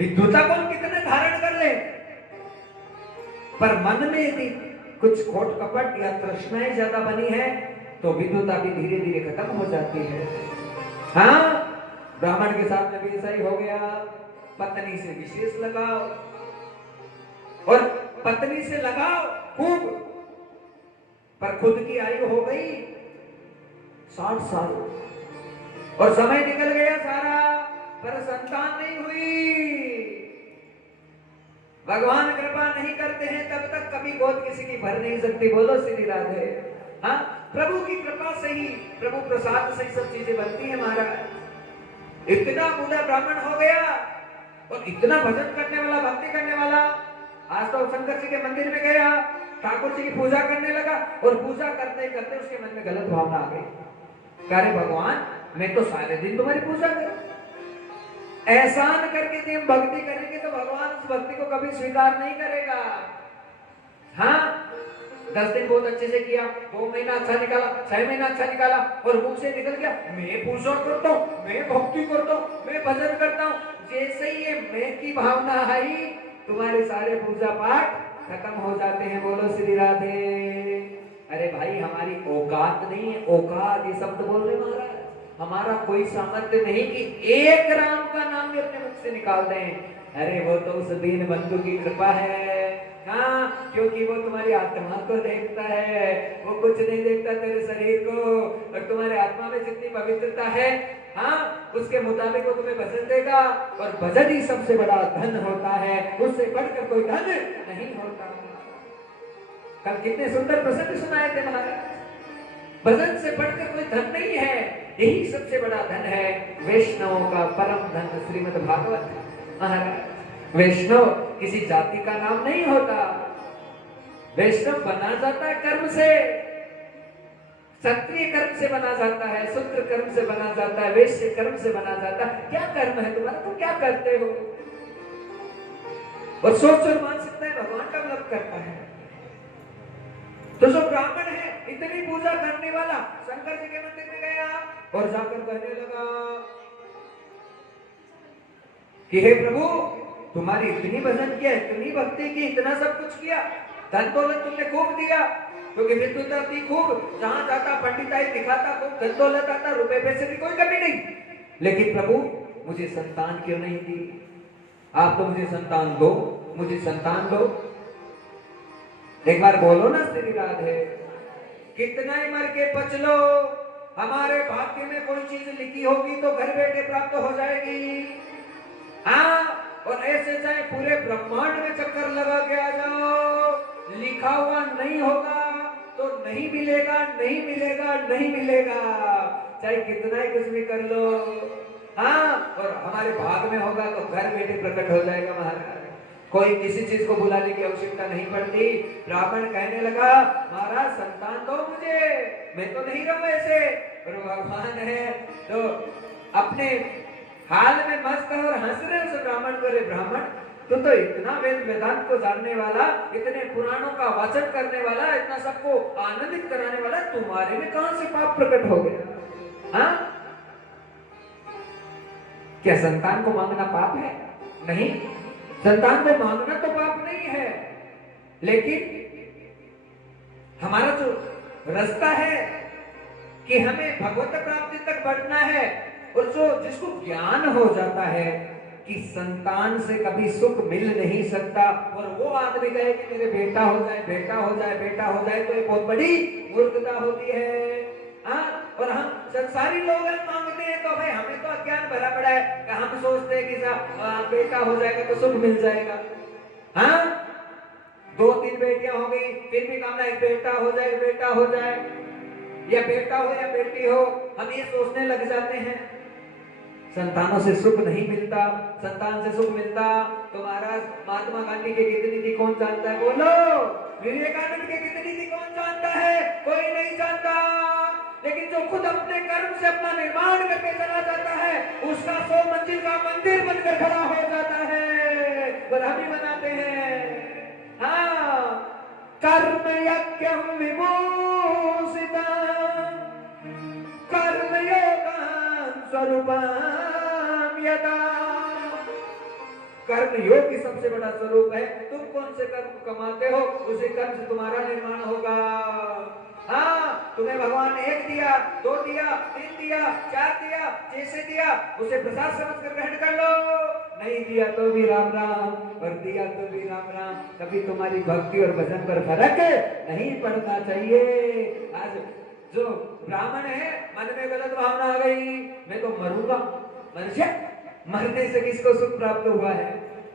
विद्वता को कितने धारण कर ले, पर मन में यदि कुछ खोट कपट या तृष्णाएं ज्यादा बनी है तो विद्वता भी धीरे धीरे खत्म हो जाती है। हाँ, ब्राह्मण के साथ में भी ऐसा ही हो गया। पत्नी से विशेष लगाओ, और पत्नी से लगाओ खूब, पर खुद की आयु हो गई 60 साल और समय निकल गया सारा, पर संतान नहीं हुई। भगवान कृपा नहीं करते हैं तब तक कभी गोद किसी की भर नहीं सकती। बोलो श्री राधे। हाँ, प्रभु की कृपा से ही, प्रभु प्रसाद से ही सब चीजें बनती है महाराज। इतना बूढ़ा ब्राह्मण हो गया और इतना भजन करने वाला, भक्ति करने वाला। आज तो शंकर जी के मंदिर में गया, ठाकुर जी की पूजा करने लगा और पूजा करते करते उसके मन में गलत भावना आ गई। अरे भगवान, मैं तो सारे दिन तुम्हारी पूजा करूं, एहसान करके यदि हम भक्ति करेंगे तो भगवान उस भक्ति को कभी स्वीकार नहीं करेगा। हाँ, 10 दिन बहुत अच्छे से किया, 2 महीना अच्छा निकाला, 6 महीना अच्छा निकाला, और मुख से निकल गया मैं पूजा करता हूँ, मैं भक्ति करता हूँ, मैं भजन करता हूँ। जैसे ही ये मैं की भावना आई, तुम्हारे सारे पूजा पाठ खत्म हो जाते हैं। बोलो श्री राधे। अरे भाई, हमारी औकात नहीं है, औकात ये शब्द बोल रहे महाराज। हमारा कोई सामर्थ्य नहीं कि एक राम का नाम भी अपने मुख से निकाल दें। अरे वो तो उस दीन बंधु की कृपा है। हाँ, क्योंकि वो तुम्हारी आत्मा को देखता है, वो कुछ नहीं देखता तेरे शरीर को, और तुम्हारे आत्मा में जितनी पवित्रता है, हाँ, उसके मुताबिक वो तुम्हें भजन देगा। और भजन ही सबसे बड़ा धन होता है, उससे बढ़कर कोई धन नहीं होता। कल कितने सुंदर प्रसंग सुनाए थे महाराज। भजन से बढ़कर कोई धन नहीं है, यही सबसे बड़ा धन है। वैष्णव का परम धन श्रीमद् भागवत महाराज। वैष्णव किसी जाति का नाम नहीं होता। वैष्णव बना जाता है कर्म से, क्षत्रिय कर्म से बना जाता है, शूद्र कर्म से बना जाता है, वैश्य कर्म से बना जाता है। क्या कर्म है तुम्हारा, तुम क्या करते हो? और सोच और मान सकता है भगवान डेवलप करता है। तो जो ब्राह्मण है, इतनी पूजा करने वाला, शंकर जी के मंदिर में गया और जाकर कहने लगा कि हे प्रभु, तुम्हारी इतनी भजन किया, इतनी भक्ति की, इतना सब कुछ किया, धन दौलत तुमने खूब दिया, क्योंकि विद्वता थी खूब, जहां जाता पंडिताई दिखाता, खूब धन दौलत आता, रुपए पैसे की कोई कमी नहीं, लेकिन प्रभु मुझे संतान क्यों नहीं दी? आप तो मुझे संतान दो, मुझे संतान दो। एक बार बोलो ना श्री राधे। कितना ही मर के पच लो, हमारे भाग्य में कोई चीज लिखी होगी तो घर बैठे प्राप्त हो जाएगी। हाँ, और ऐसे चाहे पूरे ब्रह्मांड में चक्कर लगा के आ जाओ, लिखा हुआ नहीं होगा तो नहीं मिलेगा, नहीं मिलेगा, नहीं मिलेगा, चाहे कितना ही कुछ भी कर लो। हाँ, और हमारे भाग में होगा तो घर बैठे प्रकट हो जाएगा महाराज। कोई किसी चीज को बुलाने की आवश्यकता नहीं पड़ती। ब्राह्मण कहने लगा, महाराज संतान दो मुझे, मैं तो नहीं रहूं ऐसे। और भगवान है तो अपने हाल में मस्त है और हंस रहे उस ब्राह्मण को। रे ब्राह्मण, तू तो इतना वेद वेदांत को जानने वाला, इतने पुराणों का वाचन करने वाला, इतना सबको आनंदित कराने वाला, तुम्हारे में कहां से पाप प्रकट हो गया? हाँ, क्या संतान को मांगना पाप है? नहीं, संतान को मांगना तो पाप नहीं है, लेकिन हमारा जो रास्ता है कि हमें भगवत प्राप्ति तक बढ़ना है, और जो जिसको ज्ञान हो जाता है कि संतान से कभी सुख मिल नहीं सकता, और वो आदमी कहे कि मेरे बेटा हो जाए, बेटा हो जाए, बेटा हो जाए, तो ये बहुत बड़ी मूर्खता होती है। हाँ, और हम संसारी लोग मांगते हैं तो भाई हमें तो अज्ञान भरा पड़ा है कि हम सोचते हैं कि बेटा हो जाएगा तो सुख मिल जाएगा। हाँ, 2-3 बेटियां हो गई, फिर भी कामना एक बेटा हो जाए, बेटा हो जाए, या बेटा हो या बेटी हो, हम ये सोचने लग जाते हैं। संतानों से सुख नहीं मिलता, संतान से सुख मिलता तो महाराज महात्मा गांधी के कितनी थी कौन जानता है? बोलो। विवेकानंद के कितनी थी कौन जानता है? कोई नहीं जानता। लेकिन जो खुद अपने कर्म से अपना निर्माण करके चला जाता है, उसका 100 मंजिल का मंदिर बनकर खड़ा हो जाता है, और हम ही बनाते हैं। हाँ, कर्म यज्ञम विभूषिता कर्म योगान स्वरूपम यदा कर्म योग ही सबसे बड़ा स्वरूप है। तुम कौन से कर्म कमाते हो, उसी कर्म से तुम्हारा निर्माण होगा। हाँ, तुम्हें भगवान ने 1 दिया, 2 दिया, 3 दिया, 4 दिया, जैसे दिया उसे प्रसाद समझकर ग्रहण कर लो। नहीं दिया तो भी राम राम, और दिया तो भी राम राम। कभी तुम्हारी भक्ति और भजन पर फर्क नहीं पड़ना चाहिए। आज जो ब्राह्मण है, मन में गलत भावना आ गई, मैं तो मरूंगा। मरने से किसको सुख प्राप्त हुआ है?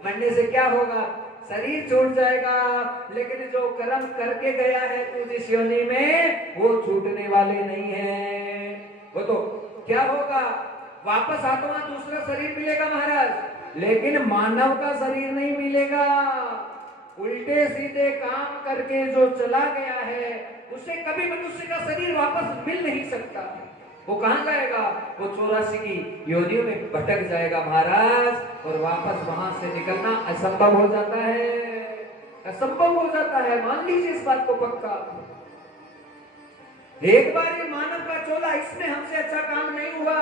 मरने से क्या होगा? शरीर छूट जाएगा, लेकिन जो कर्म करके गया है तू जिस योनि में, वो छूटने वाले नहीं है। वो तो क्या होगा? वापस आत्मा दूसरा शरीर मिलेगा महाराज, लेकिन मानव का शरीर नहीं मिलेगा। उल्टे सीधे काम करके जो चला गया है, उसे कभी मनुष्य का शरीर वापस मिल नहीं सकता। वो कहां जाएगा? वो 84 की योनियों में भटक जाएगा महाराज, और वापस वहां से निकलना असंभव हो जाता है, असंभव हो जाता है। मान लीजिए इस बात को पक्का। एक बार ये मानव का चोला, इसमें हमसे अच्छा काम नहीं हुआ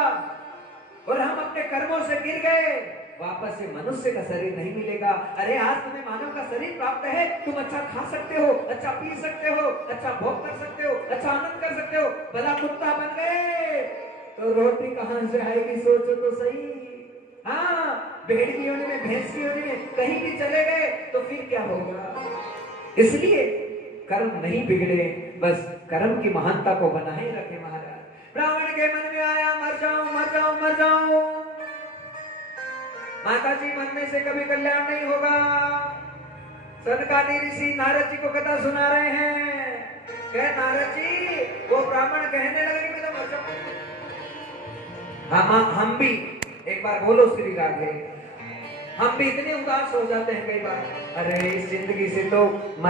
और हम अपने कर्मों से गिर गए, वापस से मनुष्य का शरीर नहीं मिलेगा। अरे आज तुम्हें मानव का शरीर प्राप्त है, तुम अच्छा खा सकते हो, अच्छा पी सकते हो, अच्छा भोग कर सकते हो, अच्छा आनंद कर सकते हो। भला कुत्ता बन गए तो रोटी कहां से आएगी? सोचो तो सही। हाँ, भेड़ की योनि में, भैंस की योनि में कहीं भी चले गए तो फिर क्या होगा? इसलिए कर्म नहीं बिगड़े, बस कर्म की महानता को बनाए रखे महाराज। ब्राह्मण के मन में आया मर जाऊं मर जाऊं मर जाऊं। माता जी, मरने से कभी कल्याण नहीं होगा। सनकादि ऋषि नारद जी को कथा सुना रहे हैं। कहे नारद जी, वो ब्राह्मण कहने लगे कि मैं तो मर जाऊं। हम भी, एक बार बोलो श्री राधे, हम भी इतने उदास हो जाते हैं कई बार। अरे इस जिंदगी से तो